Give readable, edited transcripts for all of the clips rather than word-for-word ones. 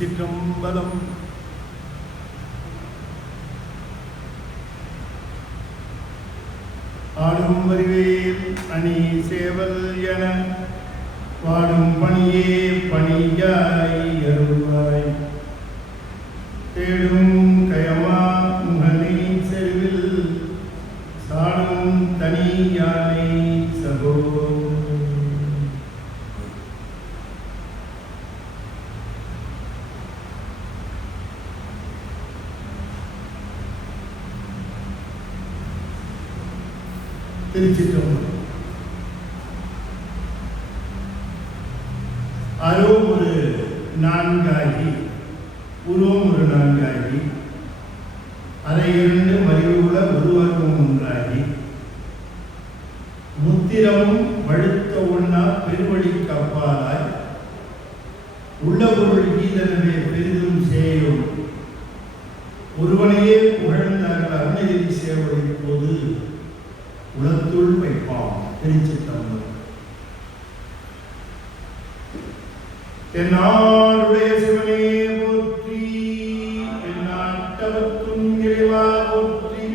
திருச்சிற்றம்பலம். ஆடும் வரிவேல் அணி சேவல் என வாடும் பணியே பணியாய் அருள்வாய். தேடும் கயமா முகனை செல்வில் சாடும் தனி யானை சகோ. திருச்சிற்றம்பலம். அரோம் ஒரு நான்காகி உருவம் ஒரு நான்காகி அரை இரண்டு மறிவுள்ள உருவகம் ஒன்றாகி முத்திரமும் வழுத்த ஒன்னா பெருவழி கப்பாலாய் உள்ள பொருள் ஈதனவே பெரிதும் சேயும் ஒருவனையே புகழ்ந்தார்கள் அருணகிரி சேவடி போது உலத்துள் வைப்பாம். திருச்சிற்றம்பலம். என்னாருடைய சிவனே போற்றி, என்னாட்டவர்க்கும் இறைவா போற்றி,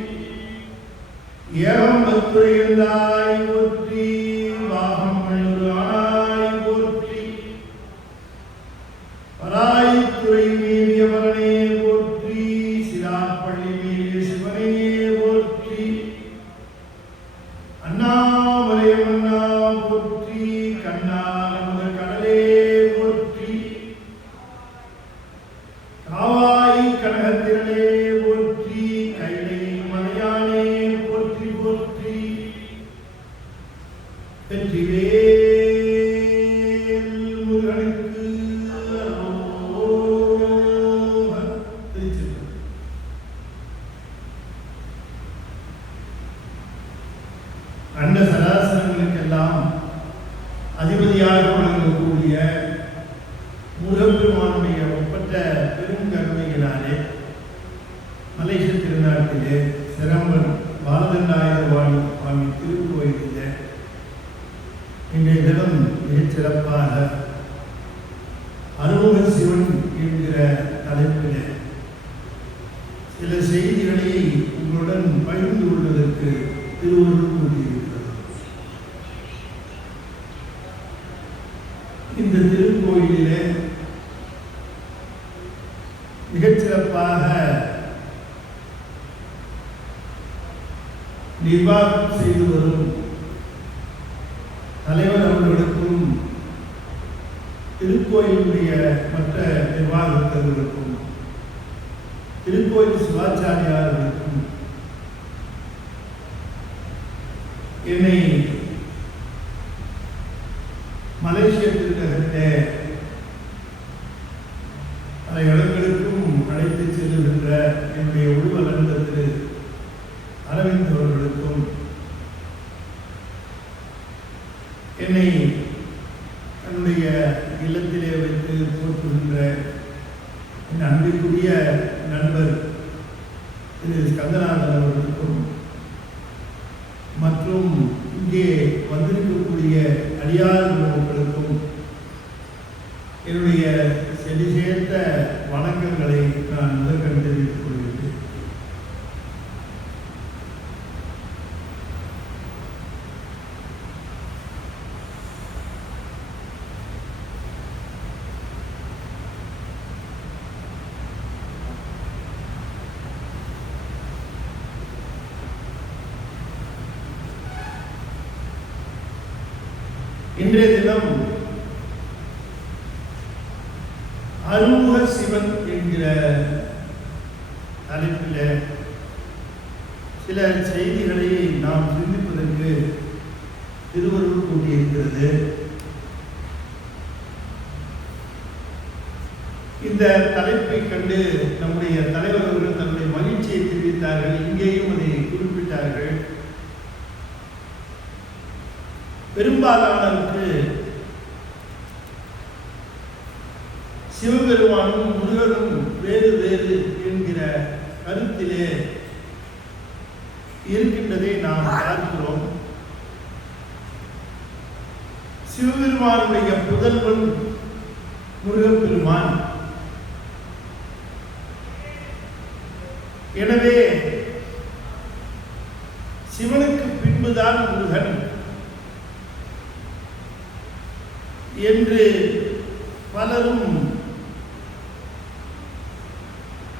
ஏகம்பத்துரையந்தாய் போற்றி, வாகம் அழுது ஆனாய் போற்றி, பராய்த்துறை மேவிய பரனே போற்றி, சிராப்பள்ளி மேவிய சிவனே போற்றி, அண்ணாமலை மன்னா போற்றி, கண்ணாரமுத கடலே போற்றி, காவாய் கனகத்திரளே போற்றி, கைலை மலையானே போற்றி போற்றி, வெற்றிவேல் முருகனுக்கு அரோகரா. திருச்சிற்றம்பலம். அண்ட சராசரங்களுக்கெல்லாம் அதிபதியாக வழங்கக்கூடிய முருகப்பெருமானுடைய ஒப்பற்ற பெரும் கருணையினாலே மலேசிய திருநாட்டிலே சிரம்பன் பாலதண்டாயுதபாணி சுவாமி திருக்கோயிலிலே இன்றைய தினம் மிகச் சிறப்பாக அருமுக சிவன் என்கிற தலைப்பிலே சில செய்திகளை உங்களுடன் பகிர்ந்து கொள்வதற்கு திருவருள் கூட்டியிருக்கிறது. இந்த திருக்கோயிலிலே மிகச்சிறப்பாக நிர்வாகம் செய்து வரும் தலைவர் அவர்களுக்கும் திருக்கோயிலுடைய மற்ற நிர்வாகத்தவர்களுக்கும் திருக்கோயில் சிவாச்சாரியார்களுக்கும் என்னை மலேசிய திருநகரிலே பல இடங்களுக்கும் அழைத்து செல்லுகின்ற என்னுடைய உள்வளர்ந்த திரு அரவிந்த் அவர்களுக்கும் என்னை தன்னுடைய இல்லத்திலே வைத்து போற்றுகின்ற என் அன்பிற்குரிய நண்பர் திரு ஸ்கந்தநாதன் அவர்களுக்கும் மற்றும் இங்கே வந்திருக்கக்கூடிய அடியார் உறவுகளுக்கும் என்னுடைய செடி சேர்த்த வணக்கங்களை நான் முதற்கண் தெரிவித்துக் கொள்கிறேன். இன்றைய தினம் அருமுக சிவன் என்கிற தலைப்பில் சில செய்திகளை நாம் சிந்திப்பதற்கு திருவருள் கூட்டியிருக்கிறது. இந்த தலைப்பை கண்டு நம்முடைய தலைவர் அவர்கள் தன்னுடைய மகிழ்ச்சியை தெரிவித்தார்கள். இங்கேயும் அதை குறிப்பிட்டார்கள். பெரும்பாலானவருக்கு சிவபெருமானும் முருகனும் வேறு வேறு என்கிற கருத்திலே இருக்கின்றதை நாம் பார்க்கிறோம். சிவபெருமானுடைய புதல்வன் முருகப்பெருமான், எனவே சிவனுக்கு பின்புதான் முருகன் என்று பலரும்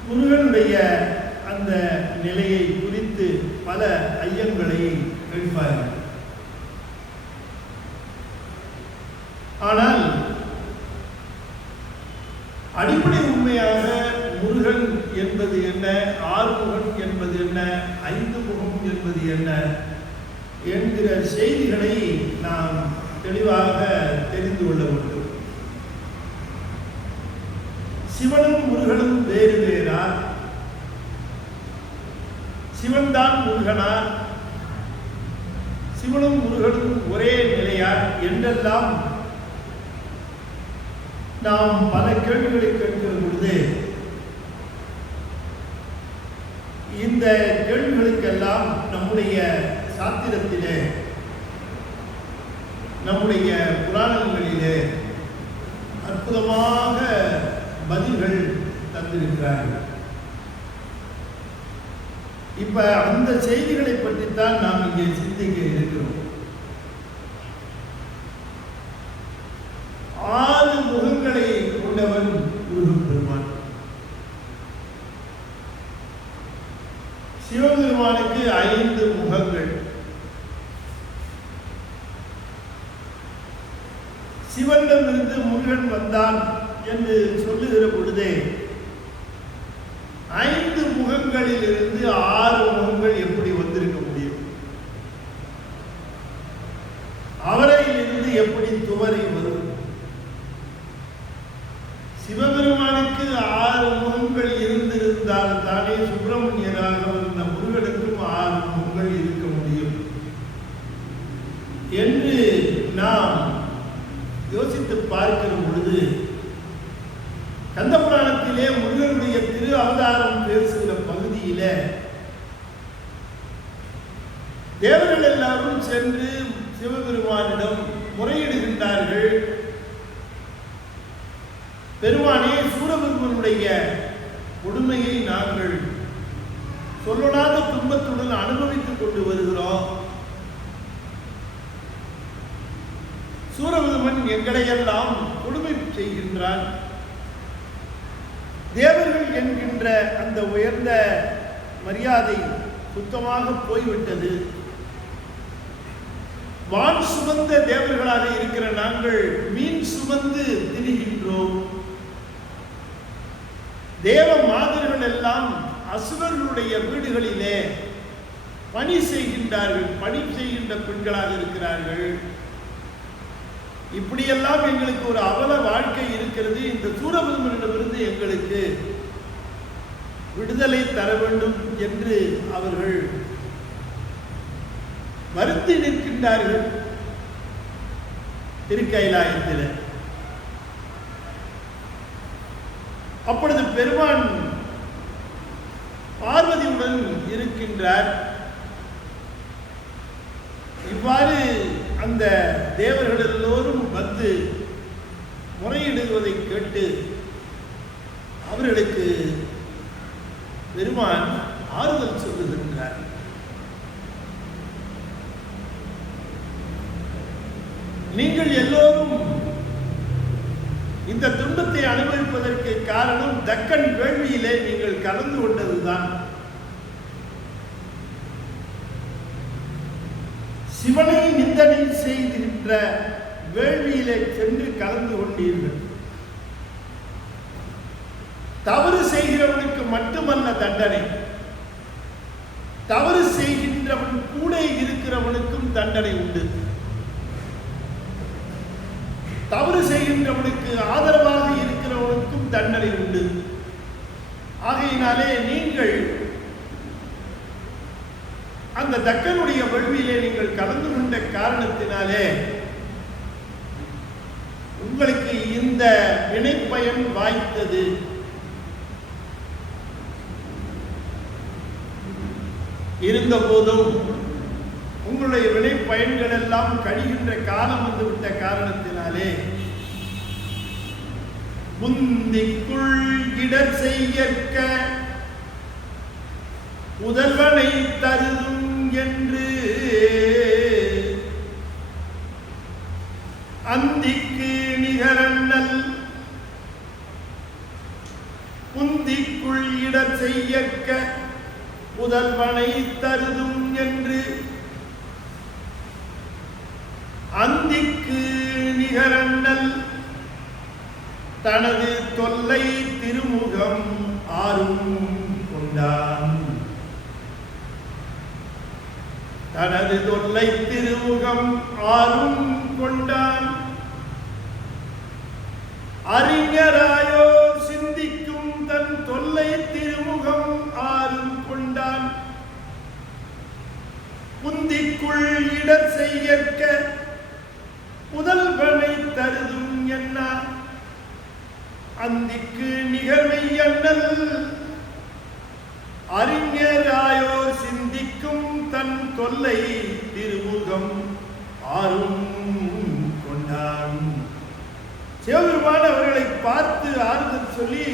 முருகனுடைய அந்த நிலையை குறித்து பல ஐயங்களை எழுப்பார்கள். ஆனால் அடிப்படை உண்மையாக முருகன் என்பது என்ன, ஆறுமுகன் என்பது என்ன, ஐந்து முகம் என்பது என்ன என்கிற செய்திகளை நாம் தெளிவாக தெரிந்து கொள்ள வேண்டும். சிவனும் முருகனும் வேறு வேறா? சிவன் தான் முருகனா? சிவனும் முருகனும் ஒரே நிலையா என்றெல்லாம் நாம் பல கேள்விகளை கேட்கிற பொழுது இந்த கேள்விகளுக்கெல்லாம் நம்முடைய சாத்திரத்திலே, நம்முடைய புராணங்களிலே அற்புதமாக பதில்கள் தந்திருக்கிறார்கள். இப்ப அந்த செய்திகளை பற்றித்தான் நாம் இங்கே சிந்திக்க இருக்கிறோம். 6 முகங்களை கொண்டவன் முருகப்பெருமான். சிவபெருமானுக்கு 5 முகங்கள். சிவனிடமிருந்து முருகன் வந்தான் என்று சொல்லுகிற பொழுதே 5 முகங்களில் இருந்து 6 முகங்கள் எப்படி வந்திருக்க முடியும்? அவரையிலிருந்து எப்படி துவரை வரும்? சிவபெருமானுக்கு 6 முகங்கள் இருந்திருந்தால் தானே சுப்பிரமணியராக வந்த முருகனுக்கும் 6 முகங்கள் இருக்க முடியும் என்று நாம் யோசித்து பார்க்கிற பொழுது கந்தபுராணத்திலே முருகனுடைய திரு அவதாரம் பேசுகிற பகுதியில தேவர்கள் எல்லாரும் சென்று சிவபெருமானிடம் முறையிடுகின்றார்கள். பெருமானே, சூரபெருமனுடைய கொடுமையை நாங்கள் சொல்லலாத துன்பத்துடன் அனுபவித்துக் கொண்டு வருகிறோம். சூரபெருமன் எங்களையெல்லாம் கொடுமை செய்கின்றான். தேவர்கள் என்கின்ற அந்த உயர்ந்த மரியாதை சுத்தமாக போய்விட்டது. வான் சுமந்த தேவர்களாக இருக்கிற நாங்கள் மீன் சுமந்து திரிகின்றோம். தேவ மாதர்கள் எல்லாம் அசுரர்களுடைய வீடுகளிலே பணி செய்கின்றார்கள், பணி செய்கின்ற பெண்களாக இருக்கிறார்கள். இப்படியெல்லாம் எங்களுக்கு ஒரு அவல வாழ்க்கை இருக்கிறது. இந்த சூரபெருமனிடமிருந்து எங்களுக்கு விடுதலை தர வேண்டும் என்று அவர்கள் வருத்தி நிற்கின்றார்கள் திருக்கைலாயத்தில். அப்பொழுது பெருமான் பார்வதியுடன் இருக்கின்றார். இவ்வாறு அந்த தேவர்கள் எல்லோரும் வந்து முறையிடுவதை கேட்டு அவர்களுக்கு பெருமான் ஆறுதல் சொல்லுகின்றார். நீங்கள் எல்லோரும் இந்த துன்பத்தை அனுபவிப்பதற்கு காரணம் தக்கன் வேள்வியிலே நீங்கள் கலந்து கொண்டதுதான். சிவனை நிந்தனை செய்கின்ற வேள்வியிலே சென்று கலந்து கொண்டீர்கள். தவறு செய்கிறவனுக்கு மட்டுமல்ல தண்டனை, தவறு செய்கின்றவன் கூட இருக்கிறவனுக்கும் தண்டனை உண்டு. தவறு செய்கின்றவனுக்கு ஆதரவாக இருக்கிறவனுக்கும் தண்டனை உண்டு. ஆகையினாலே நீங்கள் அந்த தக்கனுடைய வேள்வியிலே நீங்கள் கலந்து கொண்ட காரணத்தினாலே உங்களுக்கு இந்த வினைப்பயன் வாய்த்தது. இருந்த போதும் உங்களுடைய வினை பயன்கள் எல்லாம் கழிகின்ற காலம் வந்துவிட்ட காரணத்தினாலே முந்திக்குள் இடர் செய்யற்க புதல்வனை தருதும் என்று அந்திக்கு நிகரண்ணல் புந்திக்குள் இடர் செய்யக்க புதல்வனை தருதும் என்று அந்திக்கு நிகரண்ணல் தனது தொல்லை திருமுகம் ஆறும் கொண்டான். தனது தொல்லை திருமுகம் ஆறும் கொண்டான். அறிஞராயோ சிந்திக்கும் தன் தொல்லை திருமுகம் ஆறும் கொண்டான். புந்திக்குள் இடர் செய்யற்க புதல்வனை தருதும் என்ன அந்திக்கு நிகழ்வை அண்ணல் அறிஞராயோ சிந்திக்கும் தன் தொல்லை திருமுகம் ஆறும் கொண்டான். சிவபெருமான் அவர்களை பார்த்து ஆறுதல் சொல்லி,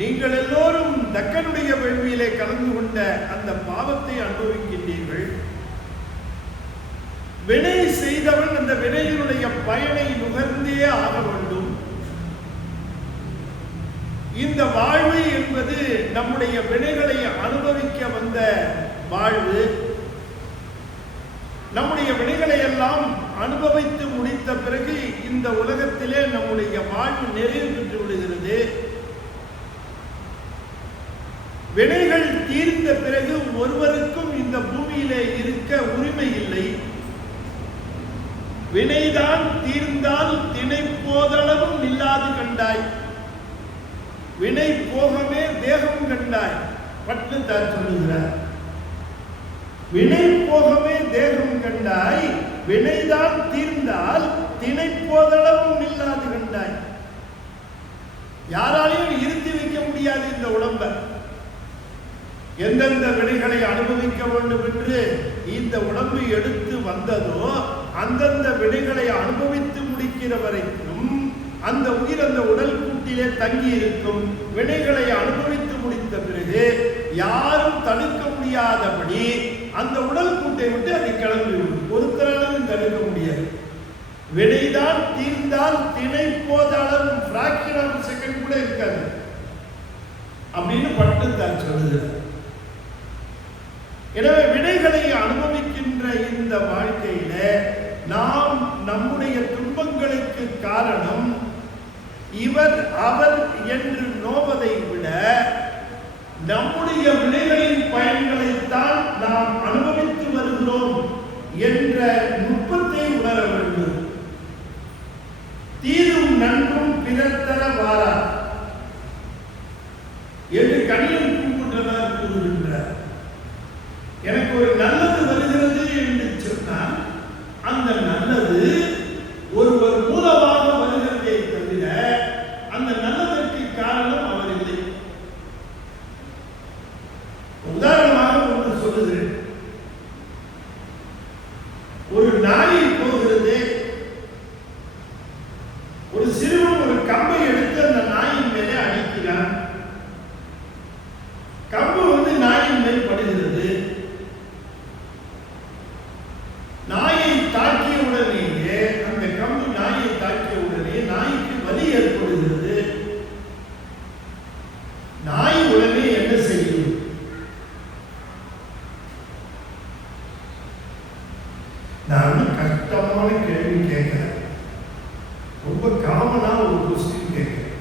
நீங்கள் எல்லோரும் தக்கனுடைய வேள்வியிலே கலந்து கொண்ட அந்த பாவத்தை அனுபவிக்கின்றீர்கள். வினை செய்தவன் அந்த வினையினுடைய பயனை நுகர்ந்தே ஆக வேண்டும். இந்த வாழ்வு என்பது நம்முடைய வினைகளை அனுபவிக்க வந்த வாழ்வு. நம்முடைய வினைகளை எல்லாம் அனுபவித்து முடித்த பிறகு இந்த உலகத்திலே நம்முடைய வாழ்வு நிறைவு பெற்று விடுகிறது. வினைகள் தீர்ந்த பிறகு ஒருவருக்கும் இந்த பூமியிலே இருக்க உரிமை இல்லை. வினைதான் தீர்ந்தால் திணை போதளவும் நில்லாது கண்டாய், வினை போகவே தேகம் கண்டாய் பட்டு தான் சொல்லுகிறார். வினை போகவே தேகம் கண்டாய், வினைதான் தீர்ந்தால் திணை போதளவும் நில்லாது கண்டாய். யாராலையும் இருத்தி வைக்க முடியாது இந்த உடம்ப. எந்தெந்த வினைகளை அனுபவிக்க வேண்டும் என்று இந்த உடம்பு எடுத்து வந்ததோ அந்தந்த வினைகளை அனுபவித்து முடிக்கிற வரைக்கும் அந்த உயிர் அந்த உடல் கூட்டிலே தங்கி இருக்கும். வினைகளை அனுபவித்து முடித்த பிறகு யாரும் தடுக்க முடியாதபடி அந்த உடல் கூட்டை விட்டு அதை கிளம்பிவிடும். ஒருத்தராலும் தடுக்க முடியாது. வினைதான் தீர்ந்தால் திணை போதாலும் பிராக்ஷன் ஆஃப் செகண்ட் கூட இருக்காது அப்படின்னு பட்டு தான் சொல்லுகிறார். எனவே வினைகளை அனுபவிக்கின்ற இந்த வாழ்க்கையில நாம் நம்முடைய துன்பங்களுக்கு காரணம் இவர் அவர் என்று நோவதை விட நம்முடைய வினைகளின் பயன்களைத்தான் நாம் அனுபவித்து வருகிறோம் என்ற நுட்பத்தை உணர வேண்டும். தீரும் நன்றும் பிறத்தர வாரா என்று கணியன் கூப்பிட்டவர் கூறுகின்றார். எனக்கு ஒரு நல்லது வருகிறது என்று சொன்னால் அந்த நல்லது ஒருவர் மூலமாக வருகிறதே தவிர அந்த நல்லதற்கு காரணம் அவர் இல்லை. உதாரணமாக ஒன்று சொல்லுகிறேன். ஒரு நாயை போகிறது, ஒரு சிறுவன் ஒரு கம்பை எடுத்து அந்த நாயின் மேலே அடிக்கிறான். கம்பு நாயின் மேல் படுகிறது. நாயை தாக்கிய உடனேயே அந்த கம்பு நாயை தாக்கிய உடனே நாய்க்கு வலி ஏற்படுகிறது. நாய் உடனே என்ன செய்யும்? நான் கஷ்டமான கேள்வி கேட்கிறேன். ரொம்ப காமனா ஒரு கொஸ்டின் கேட்கிறேன்.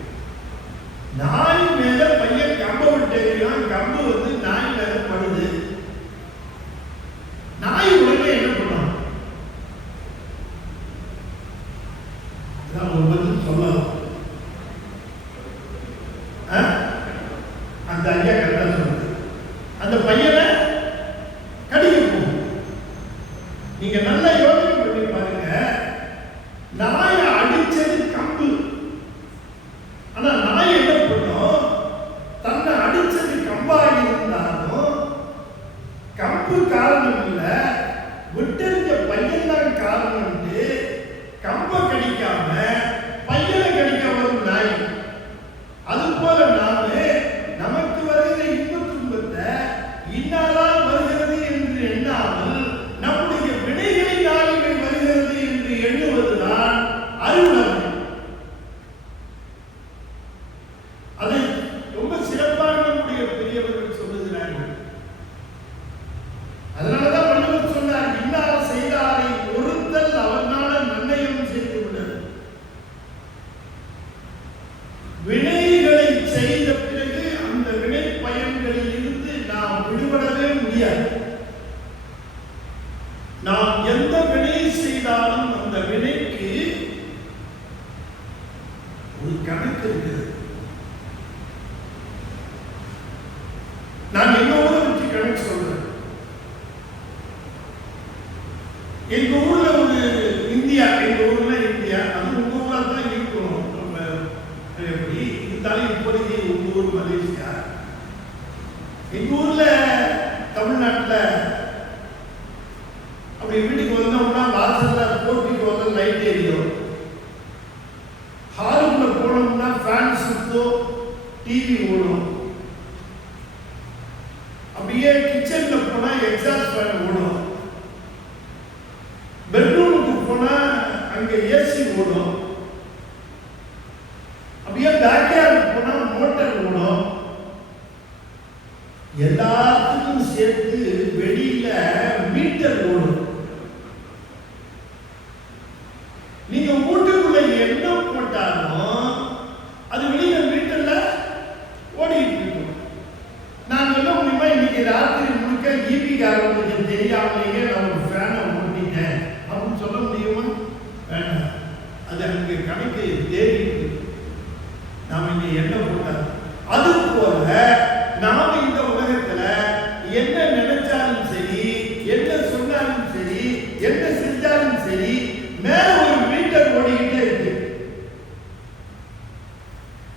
நாய் மேல பையன் கம்பை விட்டேன், கம்பு நாய் மேல படுது. நாய் உடனே என்ன பண்ணும்? சொல்லலாம். அந்த ஐயா கரெக்டா சொல்றது. அந்த பையனை கடிக்க போகும். நீங்க நல்ல யோசனை பண்ணி பாருங்க. நாயை அடிச்சது கம்பு. ஆனா நாய் என்ன பண்ணும்? தன்னை அடிச்சது கம்பாக இருந்தாலும் கம்பு காரணம் இல்ல, விட்டெறிஞ்ச பையன் தான் காரணம். கம்பை கடிக்காம பையனை கடிக்க வரும் நாய். அது போல நாம நமக்கு வருகிற இன்ப துன்பத்தை மகிழ்ச்சியா? எங்க ஊர்ல தமிழ்நாட்டில் அப்படி வீட்டுக்கு வந்தோம்னா வாசல்ல போட்டிக்கு வந்து லைட் எரியும், ஹாலுக்குள்ள போனோம்னா ஃபேன் சுத்தும், டிவி ஓடும். அப்படியே கிச்சன்ல போனா எக்ஸாஸ்ட் ஃபேன் ஓடும், பெட்ரூமுக்கு போனா அங்க ஏசி ஓடும், அப்படியே பேக்யார்டு போனா மோட்டர் ஓடும். எல்லாத்துக்கும் சேர்த்து வெளியில மீட்டர் ஓடும். நீங்க வீட்டுக்குள்ள என்ன போட்டாலும் அது வெளியில மீட்டர்ல ஓடிட்டு இருக்கும். நான் சொல்ல முடியுமா இன்னைக்கு ராத்திரி முழுக்க ஈபி காரங்களுக்கு தெரியாமலேயே நான் ஒரு ஃபேனை ஓட்டிட்டேன் அப்படின்னு சொல்ல முடியுமா? வேண்டாம். அது அங்க கணக்கு தேடிட்டு நாம இங்க என்ன போட்டோம். அது போல நாம இந்த உலகத்துல என்ன நினைச்சாலும் சரி, என்ன சொன்னாலும் சரி, என்ன செஞ்சாலும் சரி, மேல ஒரு மீட்டர் ஓடிக்கிட்டே இருக்கு.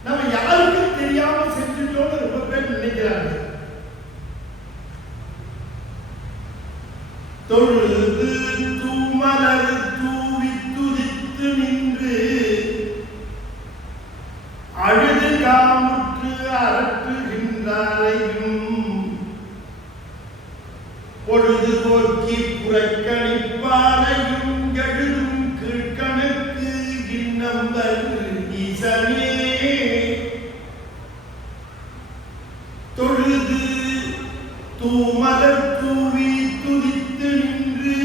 நம்ம யாருக்கும் தெரியாம செஞ்சுட்டோம்னு ரொம்ப பேர் நினைக்கிறாங்க. தொழுது தூமலர் தூவி துதித்து நின்று அழுது காமுற்று அரற்றுகின்றாரையும் பொழுது போக்கி புறக்கணிப்பாரையும் எழுதும் கீழ்கணக்கு இன்னம்பர் ஈசனே. தொழுது தூமலர் தூவி துதித்து நின்று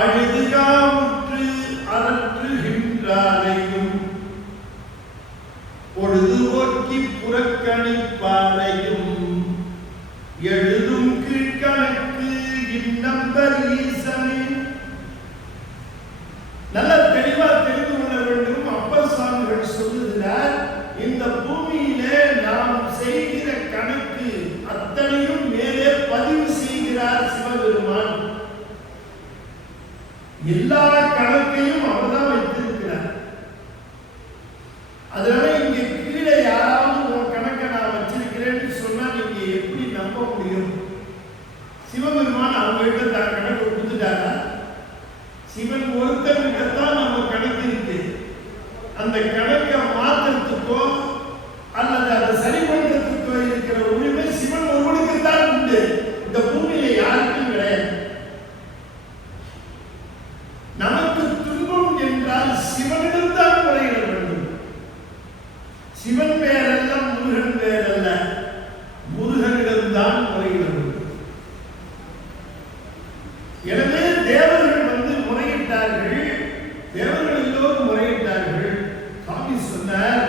அழுது காமுற்று அரற்றுகின்றாரையும் பொழுதுபோக்கி புறக்கணிப்பாரையும் எழுதும் கீழ்கணக்கு இன்னம்பர் ஈசனே. நல்ல தெளிவா தெரிந்து கொள்ள வேண்டும். அப்பர் சுவாமிகள் சொல்லுகிறார், இந்த பூமியிலே நாம் செய்கிற கணக்கு அத்தனையும் மேலே பதிவு செய்கிறார் சிவபெருமான். எல்லா கணக்கையும் அவர்தான் வைத்திருக்கிறார். அதனால இங்க கீழே யாராவது உன் கணக்கை நான் வச்சிருக்கிறேன்னு சொன்னா நீங்க எப்படி நம்ப முடியும்? சிவபெருமான் அவங்ககிட்ட தான் கணக்கு கொடுத்துட்டாரா? சிவன் ஒருத்தர்கிட்ட தான் நம்ம கணக்கு இருக்கு. அந்த கணக்கை மாற்றத்துக்கோ அல்லது அதை சரி பண்றதுக்கோ இருக்கிற உரிமை சிவன் ஒருவனுக்கு தான் உண்டு. இந்த பூமியில யாருக்கும் கிடையாது. நமக்கு துன்பம் என்றால் சிவனிடம் தான் முறையிட வேண்டும். சிவன் பேரல்ல, முருகன் பேரல்ல, முருகனிடம்தான் முறையிட வேண்டும். எனவே தேவர்கள் வந்து முறையிட்டார்கள், தேவர்கள் எல்லோரும் முறையிட்டார்கள். சுவாமி சொன்னார்,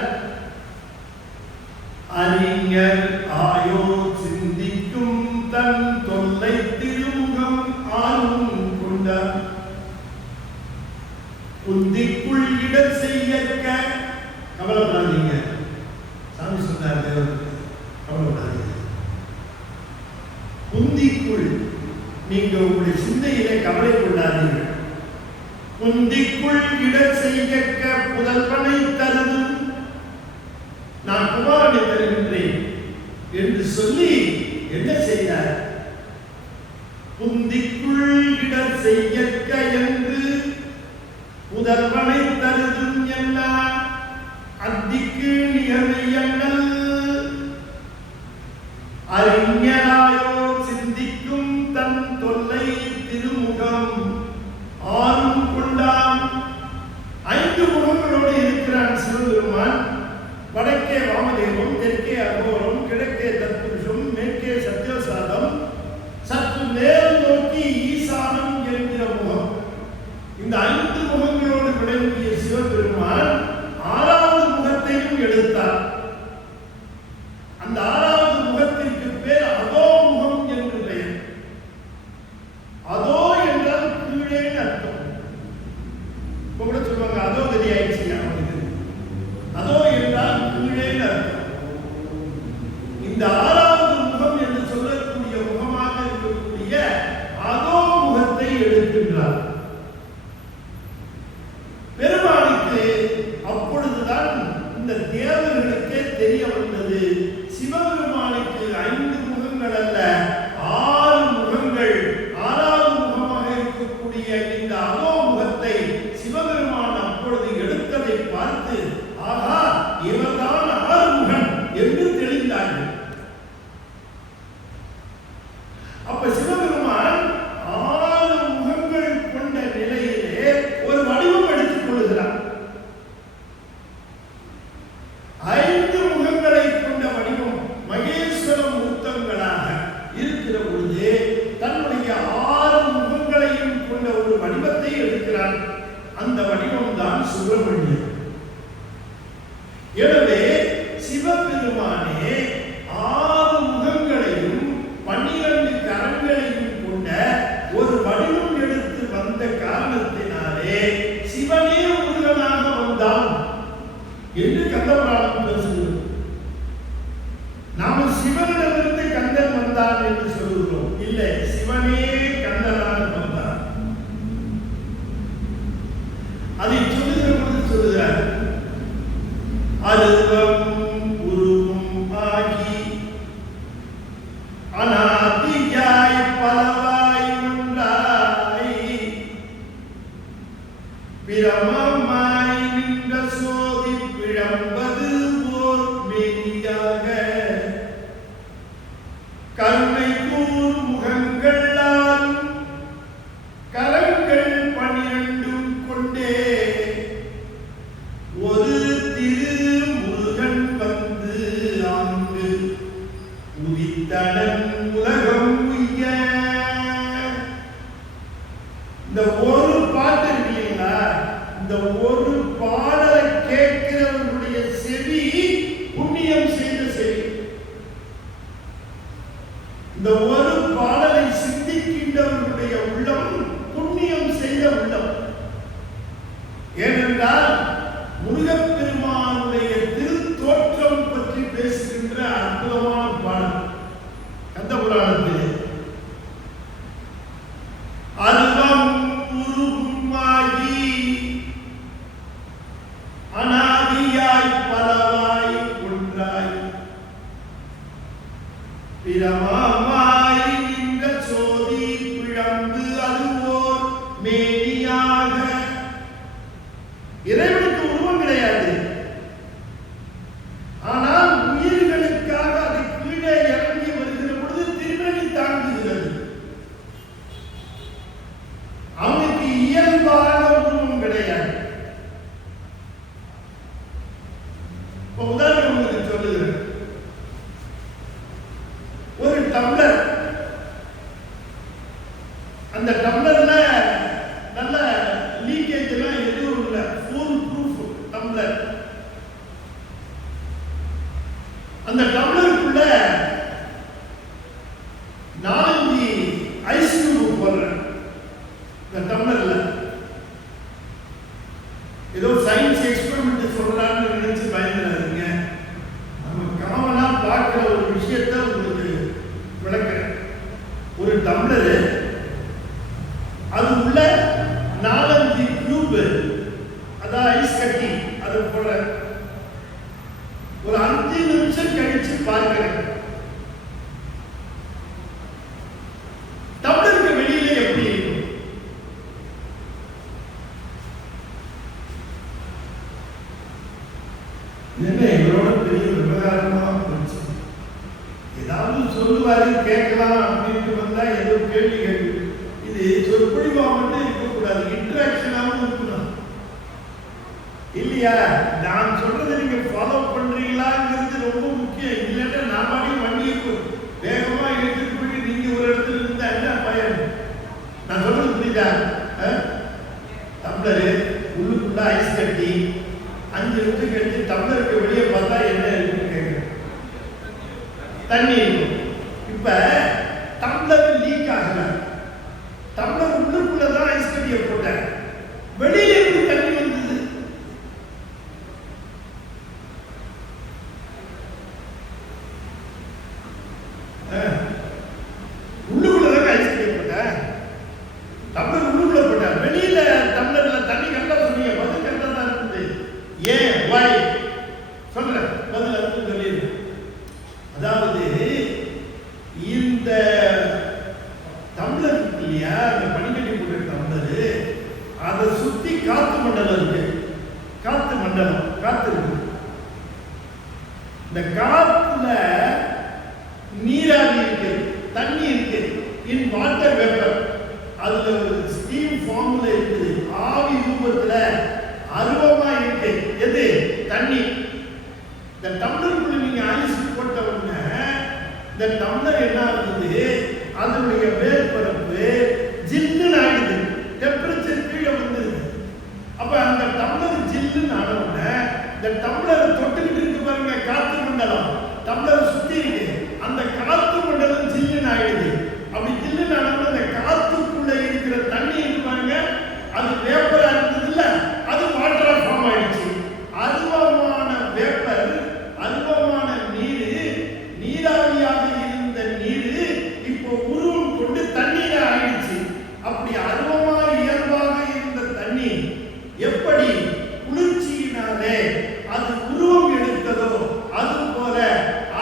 அறிஞர் ஆயோ சிந்திக்கும் தன் தொல்லை திருமுகம் ஆளும் கொண்டார் குந்திக்குள் இட செய்யக்க. கவலைப்படாதீங்க, சாமி சொன்னார் தேவருக்கு, கவலைப்படாதீங்க. குந்திக்குள் நீங்க உங்களுடைய சிந்தையிலே கவலை கொள்ளாதீர்கள். குந்திக்குள் இட செய்யக்க புதல்வனை தருதும் நான் குமாரனை தருகின்றேன் என்று சொல்லி என்ன செய்தார்? குந்திக்குள் இட செய்யக்க என்று புதல்வனை தருதும் என்ன அத்திக்கு நிகழ்யங்கள் அறிஞராயோ சிந்திக்கும் தன் தொல்லை திருமுகம் ஆறும் கொண்டான். 5 முகங்களோடு இருக்கிறான் சிவபெருமான். வடக்கே வாமதேவம், தெற்கே அகோரம், கிழக்கே தத்புருஷம், மேற்கே சத்யோசாதம், சற்று மேல் நோக்கி ஈசானம் என்கிற முகம். இந்த 5 முகங்களோடு விளங்கிய சிவபெருமான் 6வது முகத்தையும் எடுத்தார். சிவபெருமானுக்கு 5 முகங்கள் அல்ல 6 முகங்கள். 6வது முகமாக இருக்கக்கூடிய இந்த அதோ முகத்தை சிவபெருமான் அப்பொழுது எடுத்ததை பார்த்து ஆகா இவர்தான் ஆறுமுகன் என்று தெளிந்தார்கள். அப்ப சிவபெருமான் 6 முகங்கள் கொண்ட நிலையிலே ஒரு வடிவம் எடுத்துக் கொள்கிறார். 5 முகங்களை கொண்ட வடிவம் மகேஸ்வர மூர்த்தங்களாக இருக்கிற பொழுது தன்னுடைய 6 முகங்களையும் கொண்ட ஒரு வடிவத்தை எடுக்கிறார். அந்த வடிவம் தான் சுப்பிரமணியன். எனவே சிவபெருமானே 6 முகங்களையும் 12 கரங்களையும் கொண்ட ஒரு வடிவம் எடுத்து வந்த காரணத்தினாலே சிவனே முருகனாக வந்தான் என்று கந்தபுராணம் பேசுகிறது. நாம சிவனிடமிருந்து கந்தன் வந்தான் என்று சொல்லுகிறோம். இல்லை, சிவனே கந்தனாக வந்தான். அதை சொல்லுகிற பொழுது சொல்லுகிறார், அருவம் உருவும் ஆகி அநாதியாய் பலவாய் ஒன்றாய் பிரமமாய் நின்ற சோதி பிழம்பது போர் மெய்யாக கருணை கூர் முகங்களால் கரங்கள் 12 கொண்டே ஒரு திரு முருகன் வந்து ஆண்டு உதித்தனன் உலகம் உய்ய. இந்த ஒரு பாட்டு இருக்கு இல்லைங்களா, இந்த ஒரு பாடலை கேட்கிறவர்களுடைய செவி புண்ணியம் செய்த செவி. இந்த ஒரு பாடலை சிந்திக்கின்றவர்களுடைய உள்ளம் புண்ணியம் செய்த உள்ளம். ஏனென்றால் முருகப்பெருமானுடைய திருத்தோற்றம் பற்றி பேசுகின்ற அற்புதமான பாடல் கந்தபுராணத்திலே. அருவம் உருவுமாகி அநாதியாய் பலவாய் ஒன்றாய் பிரமமாய் நின்ற சோதி பிழம்பு அதுவோர் மேனியாக. இறைவனுக்கு உருவம் கிடையாது, ஆனால் உயிர்களுக்காக அது கீழே இறங்கி வருகிற பொழுது திருமணி தாங்குகிறது. அவனுக்கு இயல்பான உருவம் கிடையாது. உதாரணம் உங்களுக்கு சொல்லுகிறேன். ஒரு டம்ளர், அந்த டம்ளர்ல நல்ல லீக்கேஜ் எல்லாம் எதுவும் இல்லை, ஃபுல் ப்ரூஃப் டம்ளர். அந்த டம்ளருக்குள்ள 4-5 ஐஸ் கியூப் போடுறேன். இந்த டம்ளர்ல ஏதோ சயின்ஸ் எக்ஸ்பெரிமெண்ட் சொல்லலாம்னு நினைச்சு பயந்துடாதீங்க. நம்ம காமனா பார்க்கிற ஒரு விஷயத்தை உங்களுக்கு விளக்குறேன். ஒரு டம்ளரு, அது உள்ள 4-5 கியூப், அதான் ஐஸ் கட்டி, அது போல ஒரு 5 நிமிஷம் கழிச்சு பார்க்கிறேன். டம்ளருக்கு வெளியில எப்படி இருக்கும்? என்ன இவரோட பெரிய விவகாரமா போச்சு. ஏதாவது சொல்லுவாரு கேட்கலாம் அப்படின்னு வந்தா ஏதோ கேள்வி கேள்வி. இது சொற்பொழிவா மட்டும் இருக்கக்கூடாது, இன்டராக்ஷனாகவும் இருக்கணும் இல்லையா? நான் சொல்றதை நீங்க ஃபாலோ பண்றீங்களாங்கிறது ரொம்ப முக்கியம். இல்லைன்னா நான் பாடி வண்டியை வேகமா எடுத்துட்டு போயிட்டு நீங்க ஒரு இடத்துல இருந்தா என்ன பயன்? நான் சொல்றது புரியுதா? டம்ளரு உள்ளுக்குள்ள ஐஸ் கட்டி 5 நிமிஷம் கழிச்சு டம்ளருக்கு வெளியே பார்த்தா என்ன இருக்குன்னு கேட்குறேன். தண்ணி இருக்கும். இப்ப டம்ளர் லீக் ஆகல, டம்ளர் உள்ளுக்குள்ளதான் ஐஸ் கட்டியை போட்டேன், வெளியில இருந்து தண்ணி வந்தது. உள்ளுக்குள்ளதான் ஐஸ் கட்டியை போட்டேன், டம்ளர் உள்ளுக்குள்ள போட்டேன், வெளியில டம்ளர்ல தண்ணி கண்டா சொன்னீங்க, பதில் கண்டா தான் இருக்குது. ஏன் வாய் சொல்றேன், பதில் அர்த்தம் சொல்லிடுறேன். In water vapour. அதுல ஒரு ஸ்டீம் ஃபார்ம்ல இருக்குது, ஆவி ரூபத்துல அருவமா இருக்கு. எது? தண்ணி. இந்த டம்ளருக்குள்ள நீங்க ஐஸ் போட்ட உடனே இந்த டம்ளர் என்ன ஆகுது, அதனுடைய மேற்பரப்பு ஜில்லுன்னு ஆயிடுது, டெம்பரேச்சர் கீழே வந்துருது. அப்ப அந்த டம்ளர் ஜில்லுன்னு ஆன உடனே இந்த டம்ளர் தொட்டுக்கிட்டு இருக்கு பாருங்க, காற்று மண்டலம், டம்ளர் சுத்தி இருக்கு, அந்த காற்று மண்டலம் ஜில்லுன்னு ஆயிடுது. அப்படி ஜில்லுன்னு ஆன உடனே அந்த காத்துக்குள்ள இருக்கிற தண்ணி இருக்கு பாருங்க, அது வேப்பரா இருந்தது இல்ல, அது வாட்டரா ஃபார்ம் ஆயிடுச்சு. அருவமான வேப்பர், அருவமான நீர், நீராவியாக இருந்த நீர் இப்போ உருவம் கொண்டு தண்ணீர ஆயிடுச்சு. அப்படி அருவமாக இயல்பாக இருந்த தண்ணி எப்படி குளிர்ச்சியினாலே அது உருவம் எடுத்ததோ, அது போல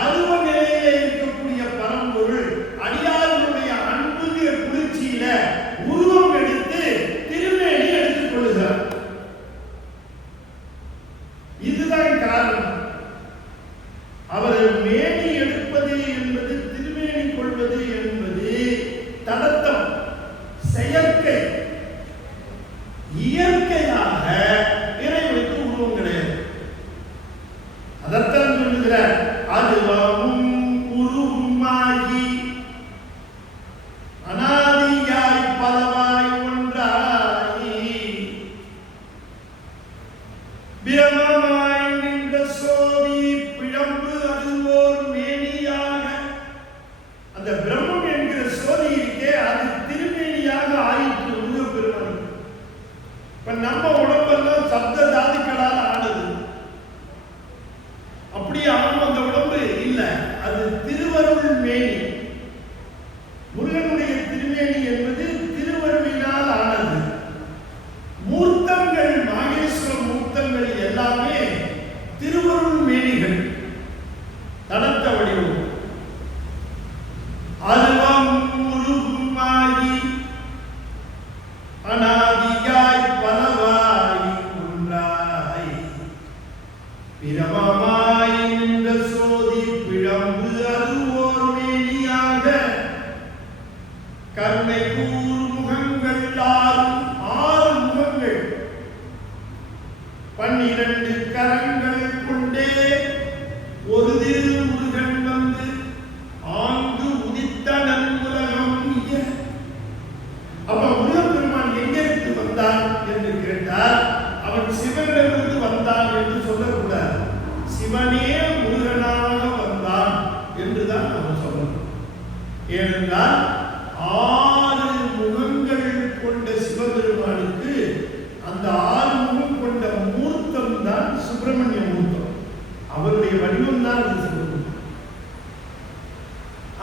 அருவ நிலையிலே இருக்கக்கூடிய பரம்பொருள் அடியார்களுடைய அன்புங்கிற குளிர்ச்சியில உருவம் எடுத்து திருமேனி எடுத்துக் கொள்ளுகிறார். இதுதான் காரணம். அவர்கள் மேனி எடுப்பது என்பது, திருமேனி கொள்வது என்பது தடத்தம், செயற்கை. இயற்கையாக இறைவனுக்கு உருவம் கிடையாது. அதத்தான் சொல்லுகிறார், அதுவும் உருவமாகி அனாதியாய் பலவாய் ஒன்றாகி பிரமமாய் நின்ற சோதி பிழம்பு அதுவோர் மேனியாக. அந்த பிரம்மம் என்கிற சோதி இருக்கே, அது திருமேனியாக ஆயிற்று முருகப்பெருமான். இப்ப நம்ம உடம்பெல்லாம் சப்த தாதுக்களால் ஆனது. அப்படியே ஆகும் அந்த உடம்பு இல்ல, அது திருவருள் மேனி. முருகனுடைய திருமேனி என்பது திருவருளினால் ஆனது. மூர்த்தங்கள், மாகேஸ்வர மூர்த்தங்கள் எல்லாமே திருவருள் மேனிகள், தடத்த வடிவம். அருவம் உருவமாகி அனாதியாய் பலவாய் ஒன்றாய் பிரமமாய் நின்ற சோதி பிழம்பு அதுவோர் மேனியாக கருணை கூர் முகங்கள் ஆறு முகங்கள் 12 கரங்கள் கொண்டே ஒரு திரு முருகன் வந்து ஆங்கு உதித்தனன் உலகம். அப்ப முருகப்பெருமான் எங்கிருந்து வந்தான் என்று கேட்டால், அவன் சிவனிடமிருந்து வந்தான் என்று சொல்லக்கூடாது. சிவனே முருகனாக வந்தான் என்றுதான் நாம் சொல்லணும். ஏனென்றால் 6 முகங்கள் கொண்ட சிவபெருமானுக்கு அந்த 6 முகம் கொண்ட மூர்த்தம் தான் சுப்பிரமணிய மூர்த்தம். அவருடைய வடிவம் தான் அது சிவபெருமான்.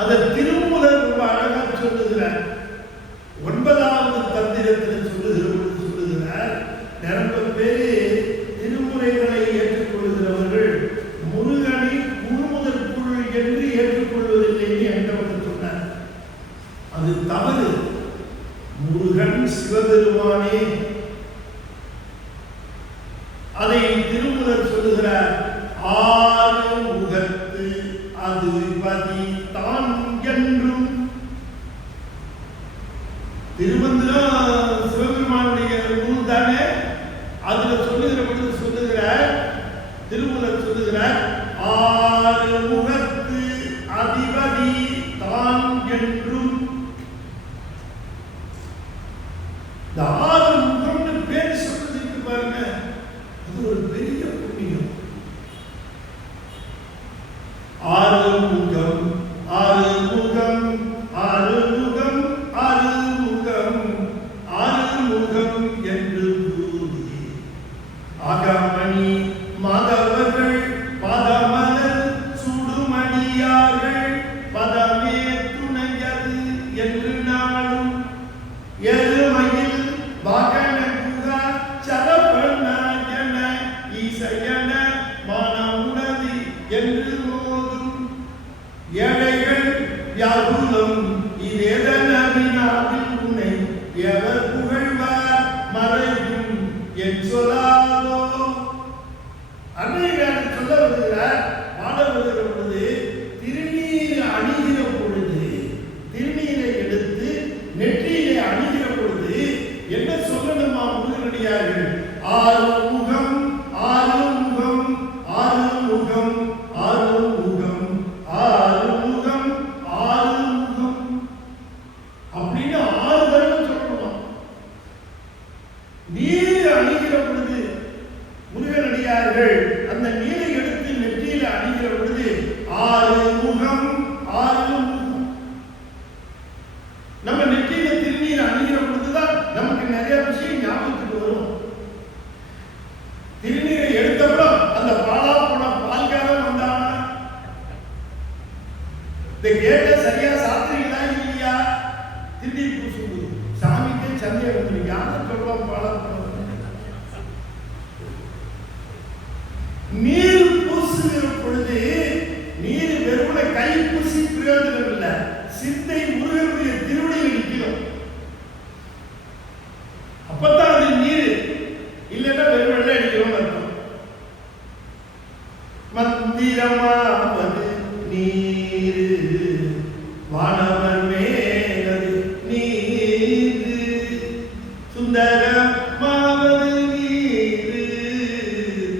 அதை திருமூலர் ரொம்ப அழகா சொல்லுகிறார். 9வது தந்திரத்தில் சொல்லுகிறார், நிரம்ப பேரு திருமுறைகளை ஏற்றுக்கொள்கிறவர்கள் முருகனை முழுமுதற் பொருள் என்று ஏற்றுக்கொள்வதில்லை என்றவர் சொன்னார். அது தவறு. முருகன் சிவபெருமானே. அதை திருமூலர் சொல்லுகிறார், 6 முகத்து அது பதி தான் என்றும். திருமந்திரம் சிவபெருமானுடைய நூல் தானே, அதுல சொல்லுகிற பொழுது சொல்லுகிறார், திருமூலர் சொல்லுகிறார், 6 முகத்து அதிபதி தான் என்றும். இந்த 6 முகம்னு பேர் சொல்றதுக்கு பாருங்க, அது ஒரு பெரிய புண்ணியம். 6 முகம் 6 முகம் 6 முகம் 6 முகம் 6 முகம் என்று கூறி ஆகமணி மாதவர்கள் பதமலர் சுடுமணியார்கள் பதமே துணையது என்று நாளும் எருமையில் வாகனகுகா சரபணாயன ஈசையன மானமுனதி என்று மோதும் ஏழைகள் வியாகுலம் இதேதனவினாவில் உன்னை எவர் புகழ்வார் மறையும் என் சொல்லாதோ. அன்னைக்கு சொல்ல வருகிறார், பாட வருகிற பொழுது திருநீர் அணிகிற பொழுது திருநீரை எடுத்து ஆறு முகம் ஆறு முகம். நம்ம நெற்றியில திருநீர் அணிகிற பொழுதுதான் நமக்கு நிறைய விஷயம் ஞாபகத்துக்கு வரும். திருநீரை எடுத்தப்பறம் அந்த பாலா போன பால்காரன் வந்தாங்க, இந்த கேட்டை சரியா சாத்துறீங்களா இல்லையா? திருநீர் பூசும்போது சாமிக்கே சந்தேகம் வந்து யாரும் சொல்லுவாங்க பாலா போன. நீர் பூசுகிற பொழுது நீர் வெறுமனை கை பூசி பிரயோஜனம் இல்லை, சித்தை முருகனுடைய திருவடியில் நிற்கிறோம். அப்பதான் அது நீர், இல்லைன்னா வெறும் வெள்ளை அடிக்கிறோம் அர்த்தம். மந்திரமாவது நீர் வானவர் மேலது நீர் சுந்தரமாவது நீர்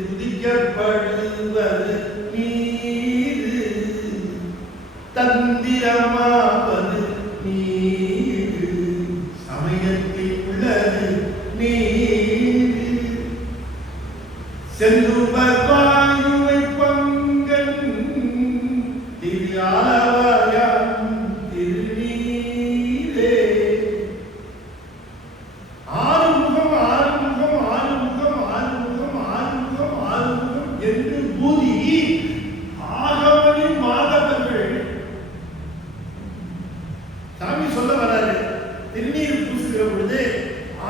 துதிக்கப்படுவது நீர் தந்திரமாவது நீர் சமயத்தில் உள்ளது நீர் செந்துவர் வாயுவை பங்கன் திவ்யாலவயம் திருநீரே. ஆறுமுகம் ஆறுமுகம் ஆறுமுகம் ஆறுமுகம் ஆறுமுகம் ஆறுமுகம் என்று பூதி ஆகமணி மாதவர்கள் சாமி சொல்ல வராரு. திருநீர் பூசுகிற பொழுது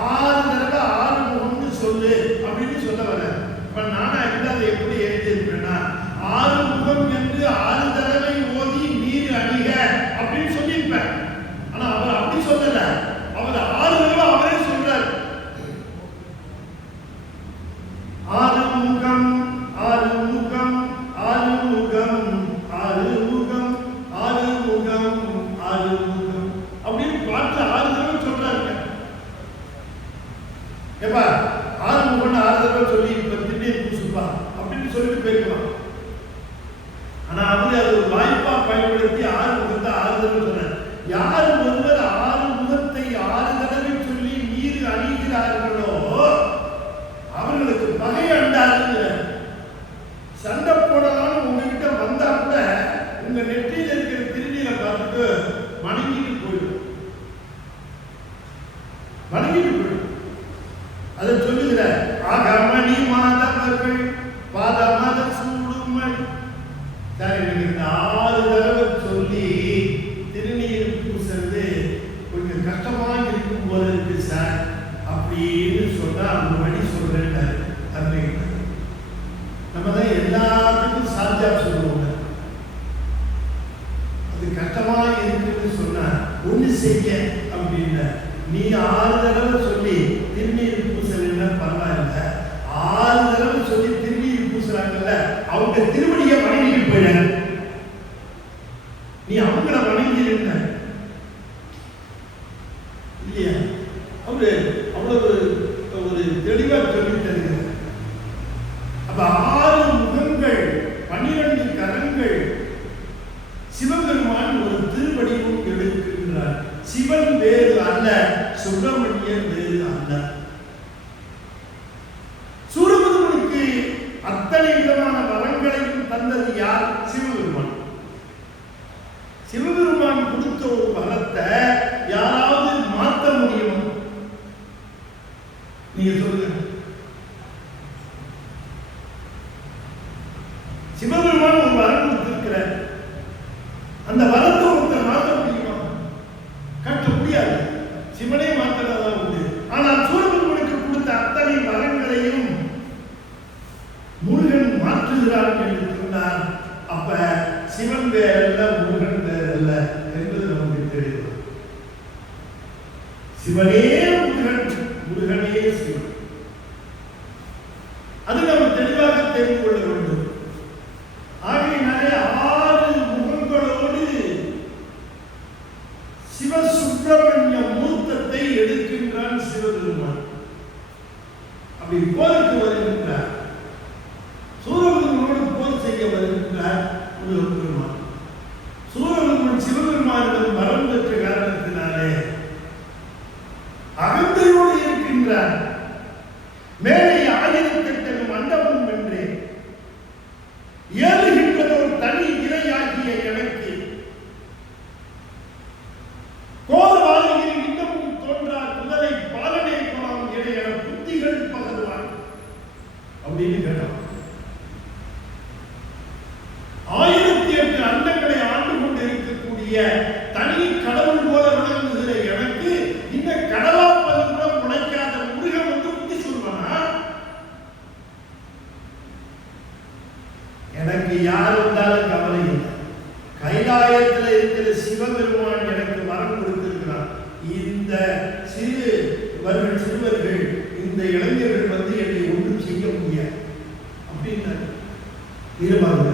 6 தடவை ஆறுமுகம்னு சொல்லு அப்படின்னு சொல்ல வராரு. இப்ப நானா இருந்தா அதை எப்படி எழுதியிருப்பேன்னா, ஆறுமுகம் என்று 6 தடவை ஓதி நீர் அணிக அப்படின்னு சொல்லியிருப்பேன். ஆனா அவர் அப்படி சொல்லல, அவர் 6 தடவை அவரே சொல்றார். ஆறுமுகம் ஆறுமுகம் ஆறுமுகம் ஆறுமுகம் ஆறுமுகம் ஆறுமுகம் அப்படின்னு பாட்டு 6 தடவை சொல்றாரு. ஏப்பா 6 முகம்னு 6 தடவை சொல்லி இப்ப திருநீர் பூசுப்பா அப்படின்னு சொல்லிட்டு போயிருக்கலாம். ஆனா அவரு அது ஒரு வாய்ப்பா பயன்படுத்தி 6 முகத்தை 6 தடவை சொன்னார். யார் ஒருவர் 6 முகத்தை 6 தடவை சொல்லி நீர் அணிகிறார்களோ அவர்களுக்கு பகை அண்டாருங்க. சண்டை போடலாம்னு உங்ககிட்ட வந்தா கூட உங்க நெற்றியில் இருக்கிற திருநீரை பார்த்துட்டு வணங்கிட்டு போயிடும், வணங்கிட்டு போயிடும். அதை சொல்லுகிற ஆகமணி மாதவர்கள் பாதமத சூடுமணி. சார் எனக்கு இந்த 6 தடவை சொல்லி திருநீர் பூசுறது கொஞ்சம் கஷ்டமா இருக்கும் போல இருக்கு சார் அப்படின்னு சொன்னா அந்த வழி சொல்றேன். நம்ம தான் எல்லாத்துக்கும் சாத்தியா சொல்லுவோங்க. அது கஷ்டமா இருக்குன்னு சொன்னா ஒண்ணு செய்ய அப்படின்னு நீ 6 தடவை சொல்லி திருநீர் பூசல பரவாயில்ல, 6 தடவை சொல்லி திருநீர் பூசுறாங்கல்ல அவங்க திருவடியை வணங்கிட்டு போயிட, நீ அவங்கள வணங்கி இருந்த இல்லையா? அவரு அவ்வளவு ஒரு தெளிவா சொல்லி தருகிறார். அப்ப 6 முகங்கள் 12 கரங்கள் சிவபெருமான் ஒரு திருவடிவும் எடுக்கின்றார். சிவன் வேறு அல்ல, சுப்பிரமணியன் வேறு அல்ல. சூரபத்மனுக்கு அத்தனை விதமான வரங்களையும் தந்தது யார்? சிவபெருமான். சிவபெருமான் கொடுத்த ஒரு வரத்தை யாராவது மாற்ற முடியுமா? நீங்க சொல்லுங்க. சிவபெருமான் ஒரு வரம் கொடுத்திருக்கிறார், அந்த வரத்தை ஒருத்தர் மாற்ற முடியுமா? கட்ட முடியாது. சிவனே மாற்றதான் உண்டு. ஆனால் சூரபத்மனுக்கு கொடுத்த அத்தனை வரங்களையும் முருகன் மாற்றுகிறார் என்று சொன்னார். அப்ப சிவன் வேறல்ல, முருகன் வேறல்ல என்பது நமக்கு தெரியும். சிவனே முருகன், முருகனே சிவன். அது நம்ம தெளிவாக தெரிந்து கொள்ள வேண்டும். ஆகையினாலே 6 முகங்களோடு சிவசுப்பிரமணிய மூர்த்தத்தை எடுக்கின்றான் சிவபெருமான். அப்படி போருக்கு வருகின்றார், சூரபத்மனோடு போர் செய்ய வருகின்றார் முருகப்பெருமான். சூரபத்மன் சிவபெருமானிடம் வரம் பெற்ற காரணத்தினாலே அகந்தையோடு இருக்கின்ற கைலாயத்தில் இருக்கிற சிவபெருமான் எனக்கு வரம் கொடுத்திருக்கிறார். இந்த சிறுவர்கள் இந்த இளைஞர்கள் வந்து என்னை ஒன்றும் செய்ய முடியாது அப்படின்னா இருப்பாங்க.